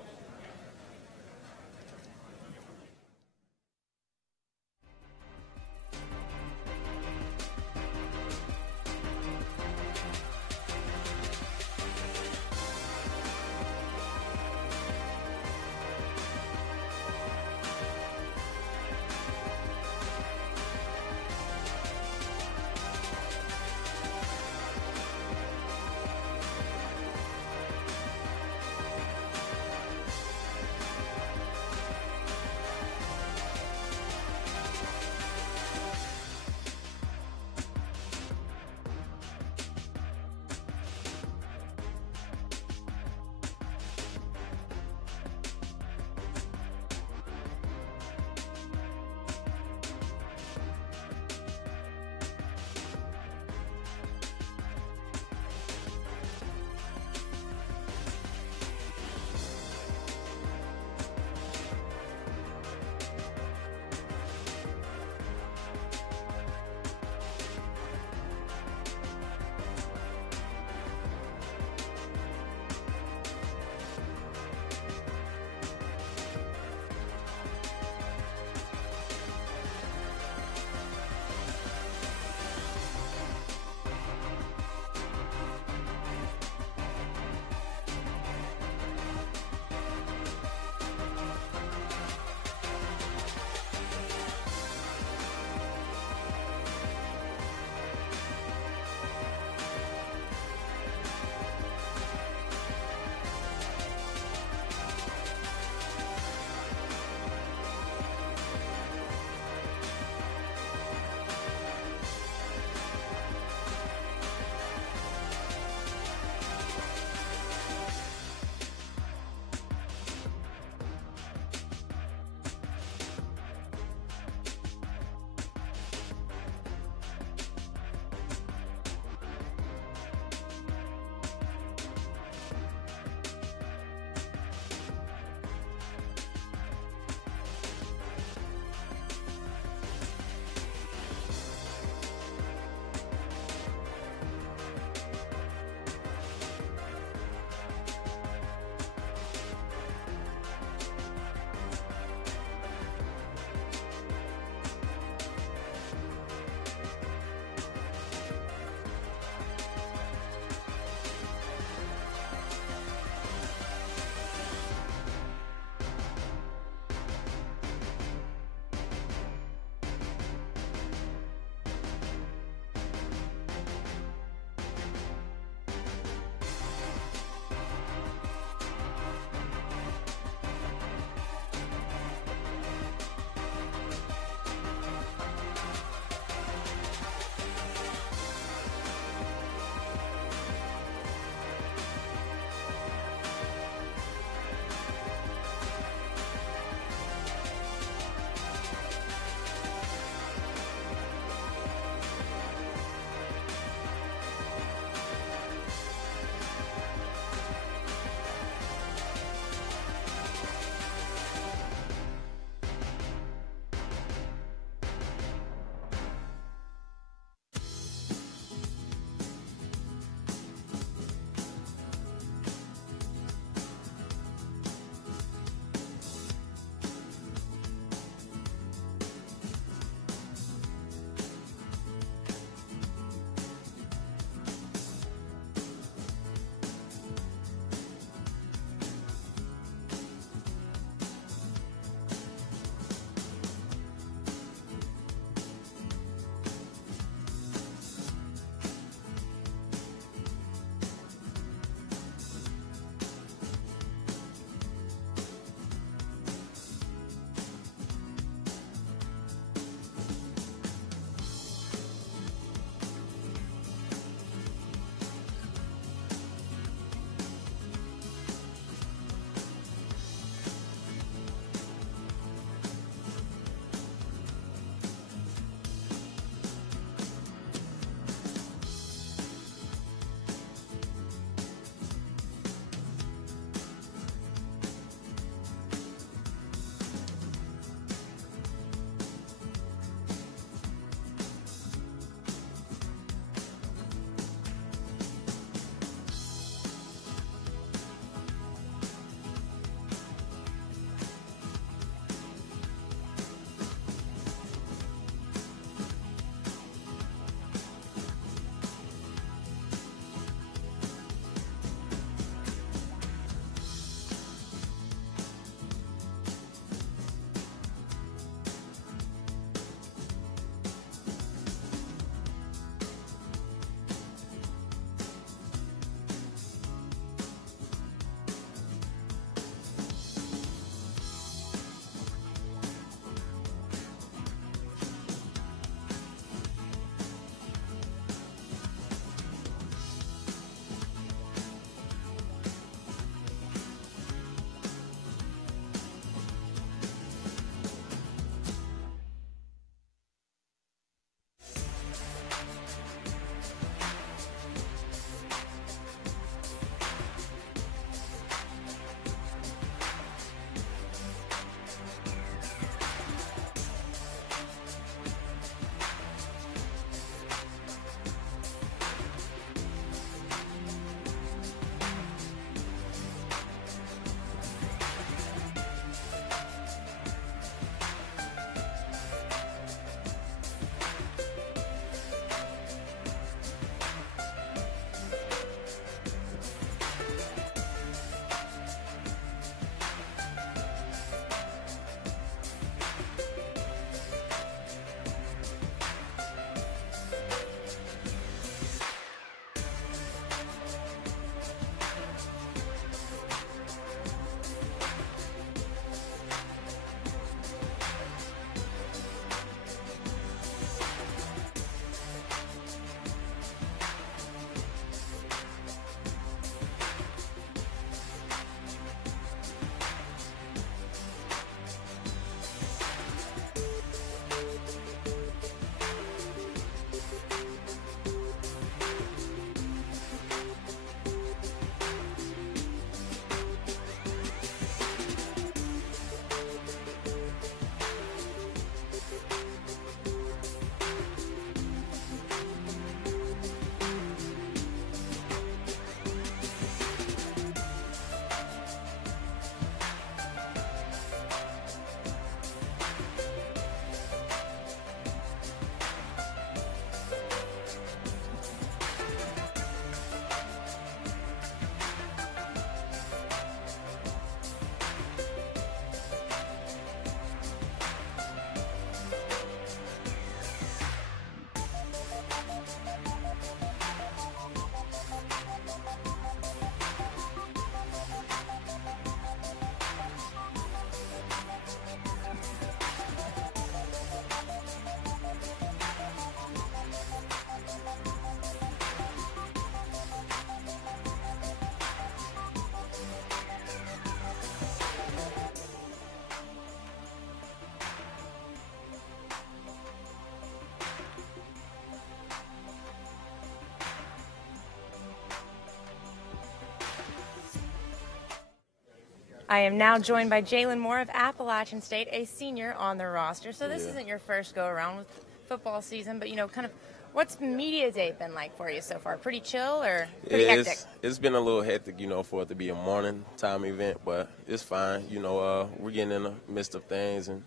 I am now joined by Jalen Moore of Appalachian State, a senior on the roster. So this isn't your first go-around with football season, but, kind of what's media day been like for you so far? Pretty chill or pretty hectic? It's been a little hectic, for it to be a morning time event, but it's fine. We're getting in the midst of things and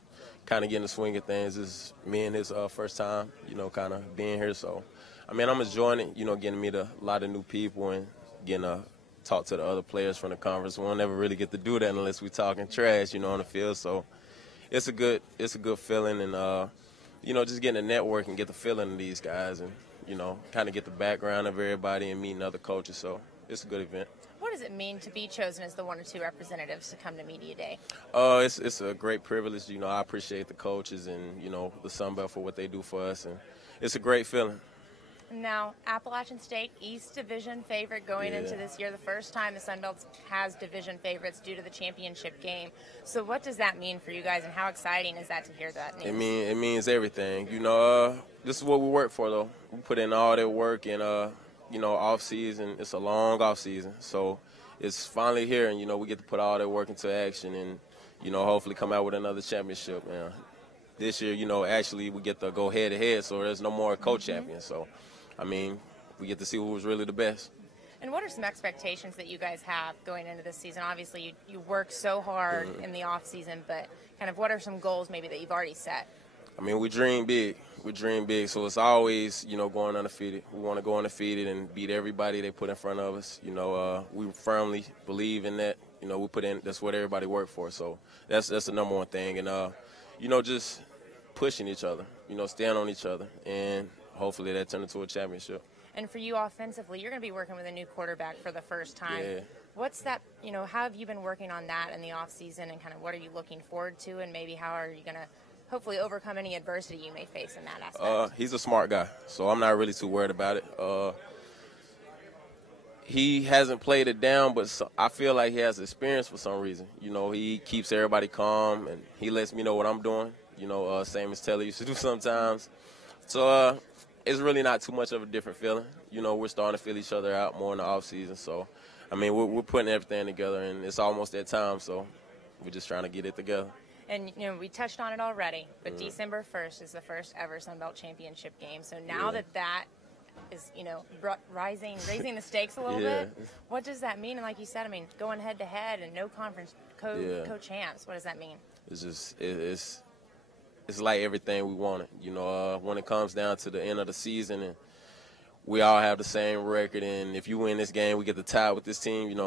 kind of getting the swing of things. It's me and his first time, kind of being here. So, I'm enjoying it, getting to meet a lot of new people and getting to talk to the other players from the conference. We won't never really get to do that unless we're talking trash, on the field. So it's a good feeling, and just getting to network and get the feeling of these guys, and kind of get the background of everybody and meeting other coaches. So it's a good event. What does it mean to be chosen as the 1 or 2 representatives to come to Media Day? It's a great privilege. I appreciate the coaches and the Sun Belt for what they do for us, and it's a great feeling. Now, Appalachian State, East Division favorite going into this year. The first time the Sun Belt has division favorites due to the championship game. So what does that mean for you guys, and how exciting is that to hear that news? It means everything. This is what we work for, though. We put in all that work, and, off season. It's a long off season. So it's finally here, and, we get to put all that work into action and, hopefully come out with another championship. This year, actually we get to go head-to-head, so there's no more co-champions. So, we get to see who was really the best. And what are some expectations that you guys have going into this season? Obviously, you work so hard in the off season, but kind of what are some goals maybe that you've already set? We dream big. We dream big, so it's always, going undefeated. We want to go undefeated and beat everybody they put in front of us. We firmly believe in that. We put in, that's what everybody worked for. So that's the number one thing. And, just pushing each other, staying on each other, and hopefully that turned into a championship. And for you offensively, you're going to be working with a new quarterback for the first time. Yeah. What's that, how have you been working on that in the off season, and kind of what are you looking forward to, and maybe how are you going to hopefully overcome any adversity you may face in that aspect? He's a smart guy, so I'm not really too worried about it. He hasn't played it down, but I feel like he has experience for some reason. He keeps everybody calm, and he lets me know what I'm doing, same as Telly used to do sometimes. So it's really not too much of a different feeling. We're starting to feel each other out more in the off season. So, we're putting everything together, and it's almost that time. So, we're just trying to get it together. And, we touched on it already, but December 1st is the first ever Sun Belt Championship game. So now that is, raising the stakes a little bit, what does that mean? And like you said, going head to head and no conference co-champs, what does that mean? It's just, it's like everything we wanted. When it comes down to the end of the season and we all have the same record, and if you win this game, we get to tie with this team,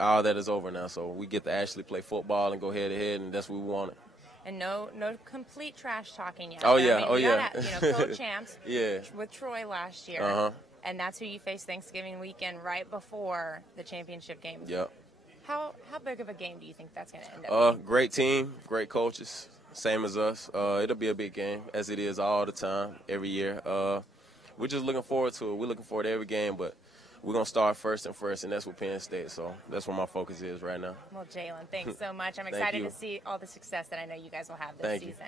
all that is over now. So we get to actually play football and go head-to-head, and that's what we wanted. And no complete trash talking yet. Oh, yeah, co-champs with Troy last year, and that's who you face Thanksgiving weekend right before the championship game. Yep. How big of a game do you think that's going to end up being? Great team, great coaches, same as us. It'll be a big game, as it is all the time, every year. We're just looking forward to it. We're looking forward to every game, but we're going to start first, and that's with Penn State. So that's where my focus is right now. Well, Jalen, thanks so much. I'm excited to see all the success that I know you guys will have this season.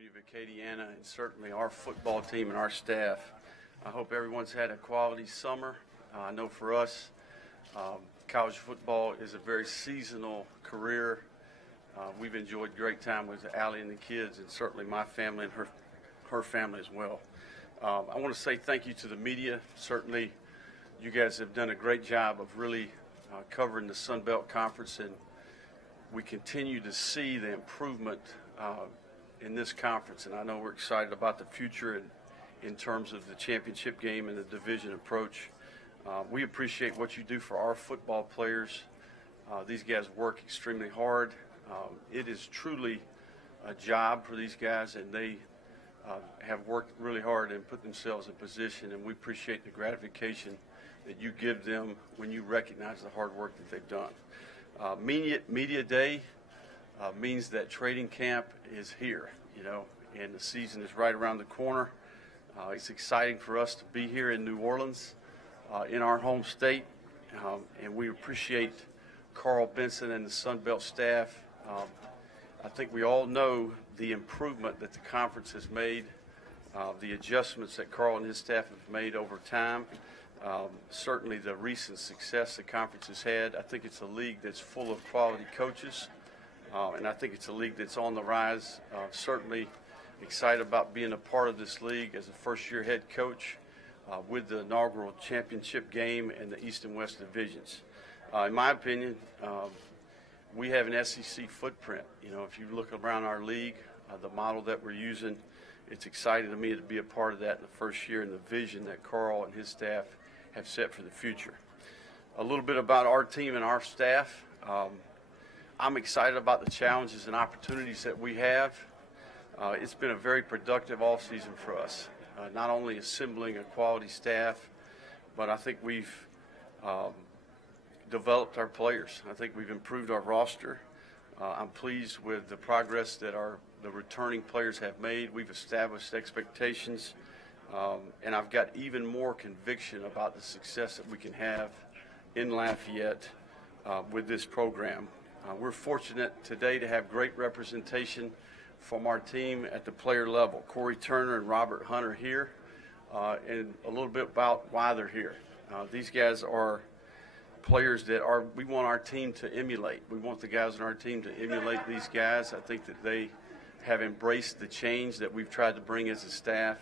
community of Acadiana, and certainly our football team and our staff. I hope everyone's had a quality summer. I know for us, college football is a very seasonal career. We've enjoyed great time with Allie and the kids, and certainly my family and her family as well. I want to say thank you to the media. Certainly, you guys have done a great job of really covering the Sun Belt Conference, and we continue to see the improvement in this conference. And I know we're excited about the future in terms of the championship game and the division approach. We appreciate what you do for our football players. These guys work extremely hard. It is truly a job for these guys, and they have worked really hard and put themselves in position, and we appreciate the gratification that you give them when you recognize the hard work that they've done. Media Day means that training camp is here, and the season is right around the corner. It's exciting for us to be here in New Orleans, in our home state, and we appreciate Carl Benson and the Sun Belt staff. I think we all know the improvement that the conference has made, the adjustments that Carl and his staff have made over time. Certainly the recent success the conference has had. I think it's a league that's full of quality coaches, and I think it's a league that's on the rise. Certainly excited about being a part of this league as a first-year head coach with the inaugural championship game and the East and West divisions. In my opinion, we have an SEC footprint. If you look around our league, the model that we're using, it's exciting to me to be a part of that in the first year and the vision that Carl and his staff have set for the future. A little bit about our team and our staff. I'm excited about the challenges and opportunities that we have. It's been a very productive offseason for us, not only assembling a quality staff, but I think we've developed our players. I think we've improved our roster. I'm pleased with the progress that the returning players have made. We've established expectations, and I've got even more conviction about the success that we can have in Lafayette with this program. We're fortunate today to have great representation from our team at the player level. Corey Turner and Robert Hunt are here, and a little bit about why they're here. These guys are players that we want our team to emulate. We want the guys on our team to emulate these guys. I think that they have embraced the change that we've tried to bring as a staff.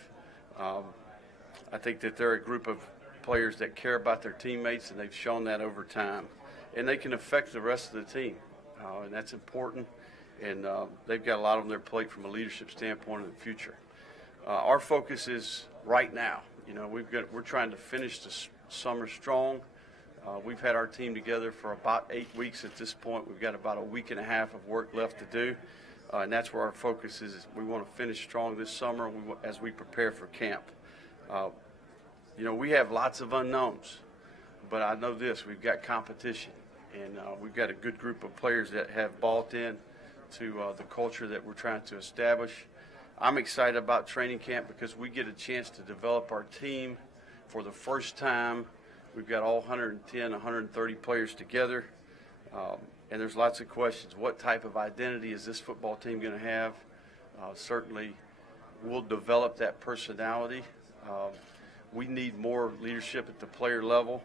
I think that they're a group of players that care about their teammates, and they've shown that over time. And they can affect the rest of the team, and that's important. And they've got a lot on their plate from a leadership standpoint in the future. Our focus is right now. We're trying to finish the summer strong. We've had our team together for about 8 weeks at this point. We've got about a week and a half of work left to do, and that's where our focus is. We want to finish strong this summer as we prepare for camp. We have lots of unknowns, but I know this: we've got competition, and we've got a good group of players that have bought in to the culture that we're trying to establish. I'm excited about training camp because we get a chance to develop our team for the first time. We've got all 110, 130 players together, and there's lots of questions. What type of identity is this football team going to have? Certainly, we'll develop that personality. We need more leadership at the player level.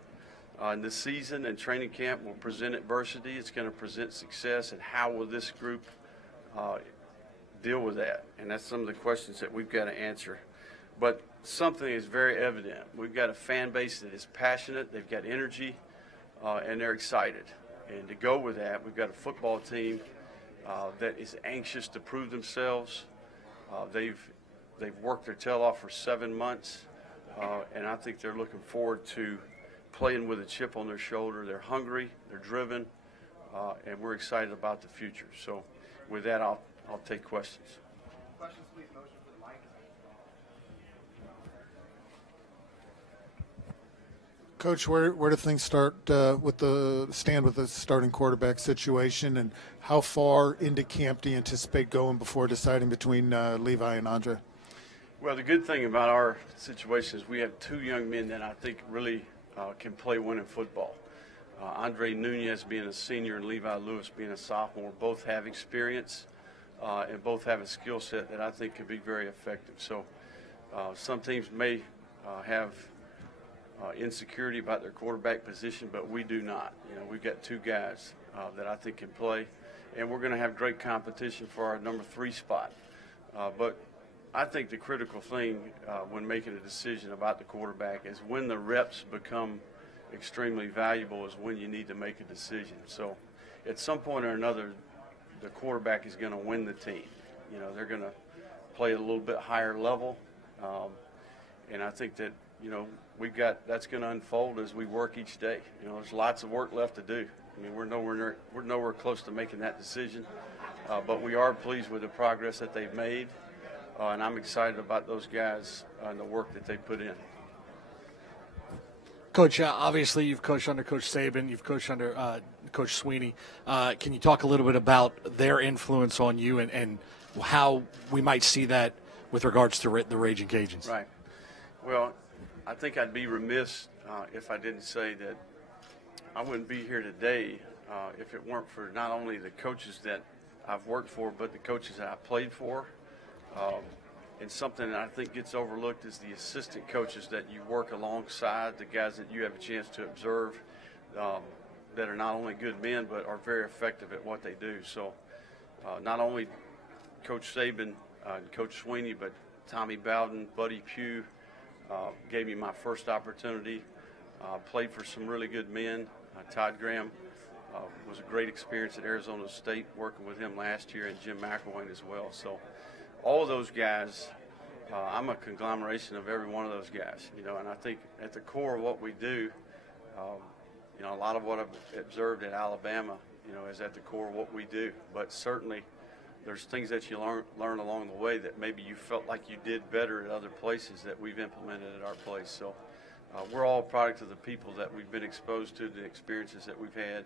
In the season and training camp will present adversity. It's going to present success, and how will this group deal with that? And that's some of the questions that we've got to answer. But something is very evident. We've got a fan base that is passionate, they've got energy, and they're excited. And to go with that, we've got a football team that is anxious to prove themselves. They've worked their tail off for 7 months, and I think they're looking forward to playing with a chip on their shoulder. They're hungry, they're driven, and we're excited about the future. So with that, I'll take questions. Questions, please. Motion for the mic. Coach, where do things start with the starting quarterback situation, and how far into camp do you anticipate going before deciding between Levi and Andre? Well, the good thing about our situation is we have 2 young men that I think really can play winning football. Andre Nunez being a senior and Levi Lewis being a sophomore both have experience. and both have a skill set that I think could be very effective. So some teams may have insecurity about their quarterback position, but we do not. You know, we've got two guys that I think can play, and we're going to have great competition for our number 3 spot. But I think the critical thing when making a decision about the quarterback is when the reps become extremely valuable is when you need to make a decision. So at some point or another, the quarterback is going to win the team. You know, they're going to play at a little bit higher level, and I think that, you know, that's going to unfold as we work each day. You know, there's lots of work left to do. I mean, we're nowhere close to making that decision, but we are pleased with the progress that they've made, and I'm excited about those guys and the work that they put in. Coach, obviously you've coached under Coach Saban, you've coached under Coach Sweeney. Can you talk a little bit about their influence on you and how we might see that with regards to the Raging Cajuns? Right. Well, I think I'd be remiss if I didn't say that I wouldn't be here today if it weren't for not only the coaches that I've worked for, but the coaches that I played for. And something that I think gets overlooked is the assistant coaches that you work alongside, the guys that you have a chance to observe that are not only good men but are very effective at what they do. So not only Coach Saban and Coach Sweeney, but Tommy Bowden, Buddy Pugh gave me my first opportunity. Played for some really good men. Todd Graham was a great experience at Arizona State working with him last year, and Jim McElwain as well. So all of those guys, I'm a conglomeration of every one of those guys, you know, and I think at the core of what we do, you know, a lot of what I've observed at Alabama, you know, is at the core of what we do. But certainly there's things that you learn along the way that maybe you felt like you did better at other places that we've implemented at our place. So we're all a product of the people that we've been exposed to, the experiences that we've had,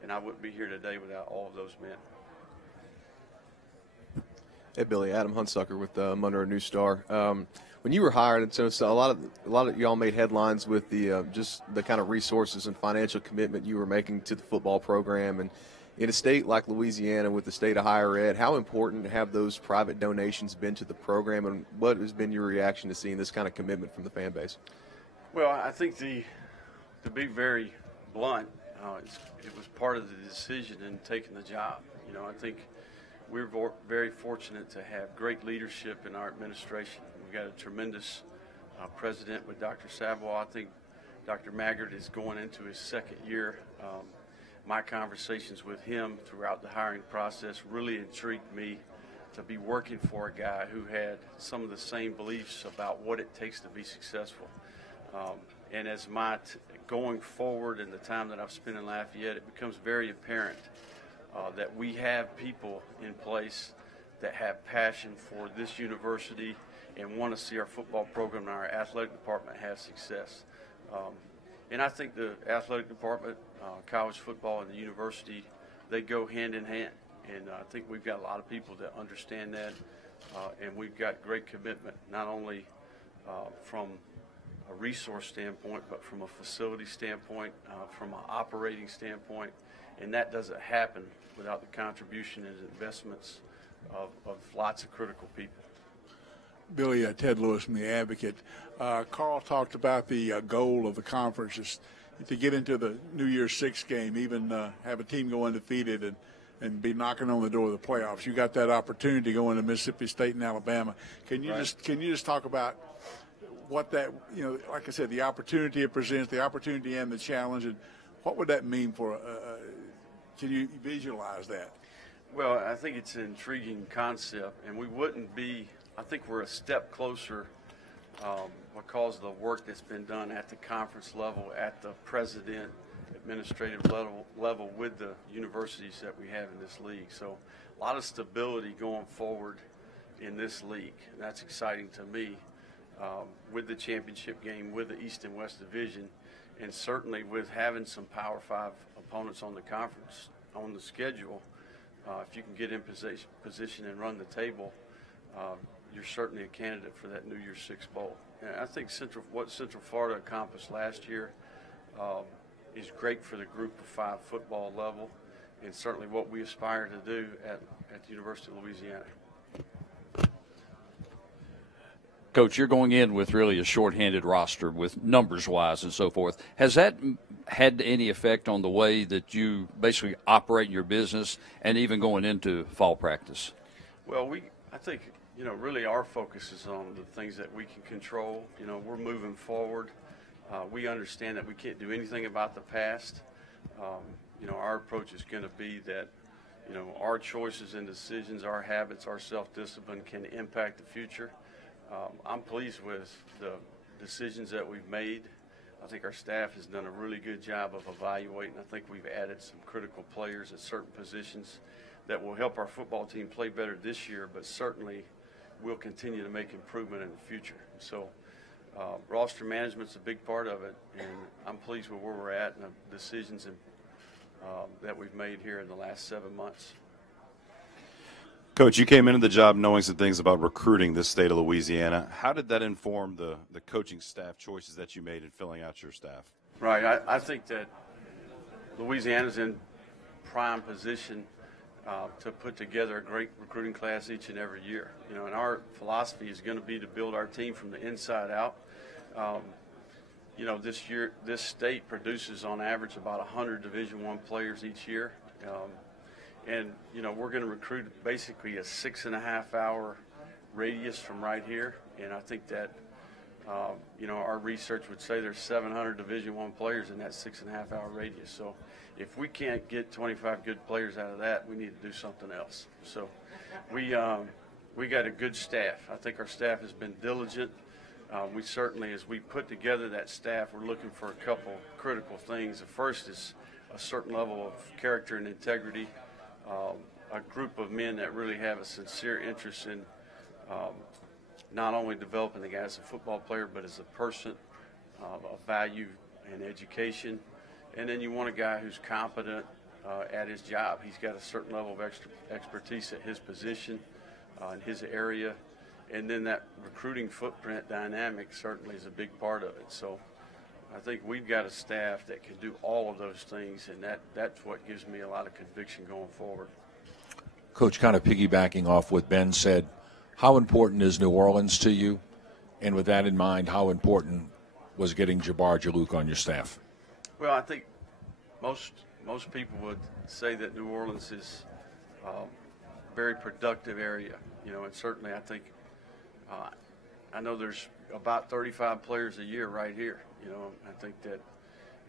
and I wouldn't be here today without all of those men. Hey, Billy, Adam Hunsucker with Monroe News Star. When you were hired, and so a lot of y'all made headlines with the just the kind of resources and financial commitment you were making to the football program. And in a state like Louisiana, with the state of higher ed, how important have those private donations been to the program, and what has been your reaction to seeing this kind of commitment from the fan base? Well, I think to be very blunt, it was part of the decision in taking the job. You know, I think we're very fortunate to have great leadership in our administration. We've got a tremendous president with Dr. Savoy. I think Dr. Maggard is going into his second year. My conversations with him throughout the hiring process really intrigued me to be working for a guy who had some of the same beliefs about what it takes to be successful. And as going forward in the time that I've spent in Lafayette, it becomes very apparent that we have people in place that have passion for this university and want to see our football program and our athletic department have success. And I think the athletic department, college football, and the university, they go hand in hand. And I think we've got a lot of people that understand that, and we've got great commitment, not only from a resource standpoint, but from a facility standpoint, from an operating standpoint. And that doesn't happen without the contribution and investments of lots of critical people. Billy, Ted Lewis from The Advocate. Carl talked about the goal of the conference is to get into the New Year's Six game, even have a team go undefeated and be knocking on the door of the playoffs. You got that opportunity to go into Mississippi State and Alabama. Can you just talk about what that, you know, like I said, the opportunity it presents, the opportunity and the challenge, and what would that mean for can you visualize that? Well, I think it's an intriguing concept, and we wouldn't be, I think we're a step closer because of the work that's been done at the conference level, at the president, administrative level with the universities that we have in this league. So a lot of stability going forward in this league. And that's exciting to me with the championship game, with the East and West Division, and certainly with having some Power 5 opponents on the conference, on the schedule. If you can get in position and run the table, you're certainly a candidate for that New Year's Six Bowl. And I think what Central Florida accomplished last year is great for the Group of 5 football level. and certainly what we aspire to do at the University of Louisiana. Coach, you're going in with really a shorthanded roster with numbers-wise and so forth. Has that had any effect on the way that you basically operate your business and even going into fall practice? Well, I think, really our focus is on the things that we can control. We're moving forward. We understand that we can't do anything about the past. Our approach is going to be that, our choices and decisions, our habits, our self-discipline can impact the future. I'm pleased with the decisions that we've made. I think our staff has done a really good job of evaluating. I think we've added some critical players at certain positions that will help our football team play better this year, but certainly we'll continue to make improvement in the future. So roster management's a big part of it, and I'm pleased with where we're at and the decisions that we've made here in the last 7 months. Coach, you came into the job knowing some things about recruiting this state of Louisiana. How did that inform the coaching staff choices that you made in filling out your staff? Right. I think that Louisiana's in prime position to put together a great recruiting class each and every year. And our philosophy is going to be to build our team from the inside out. This year, this state produces on average about 100 Division I players each year. And, we're going to recruit basically a 6.5-hour radius from right here. And I think that, our research would say there's 700 Division I players in that 6.5-hour radius. So if we can't get 25 good players out of that, we need to do something else. So we got a good staff. I think our staff has been diligent. We certainly, as we put together that staff, we're looking for a couple critical things. The first is a certain level of character and integrity. A group of men that really have a sincere interest in not only developing the guy as a football player, but as a person, of value and education. And then you want a guy who's competent at his job. He's got a certain level of expertise at his position, in his area. And then that recruiting footprint dynamic certainly is a big part of it. So I think we've got a staff that can do all of those things, and that's what gives me a lot of conviction going forward. Coach, kind of piggybacking off what Ben said, how important is New Orleans to you? And with that in mind, how important was getting Jabbar Jalouk on your staff? Well, I think most people would say that New Orleans is a very productive area, and certainly I think I know there's about 35 players a year right here. I think that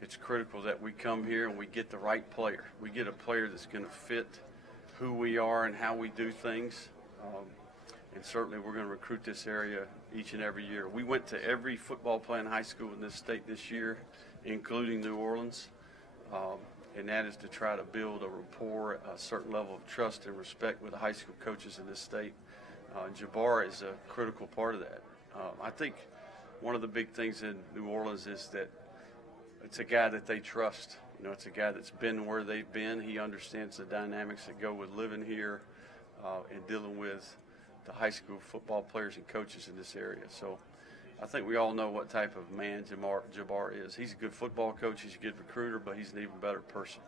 it's critical that we come here and we get the right player. We get a player that's going to fit who we are and how we do things. And certainly we're going to recruit this area each and every year. We went to every football playing high school in this state this year, including New Orleans. And that is to try to build a rapport, a certain level of trust and respect with the high school coaches in this state. Jabbar is a critical part of that. I think one of the big things in New Orleans is that it's a guy that they trust. It's a guy that's been where they've been. He understands the dynamics that go with living here and dealing with the high school football players and coaches in this area. So I think we all know what type of man Jabbar is. He's a good football coach. He's a good recruiter, but he's an even better person.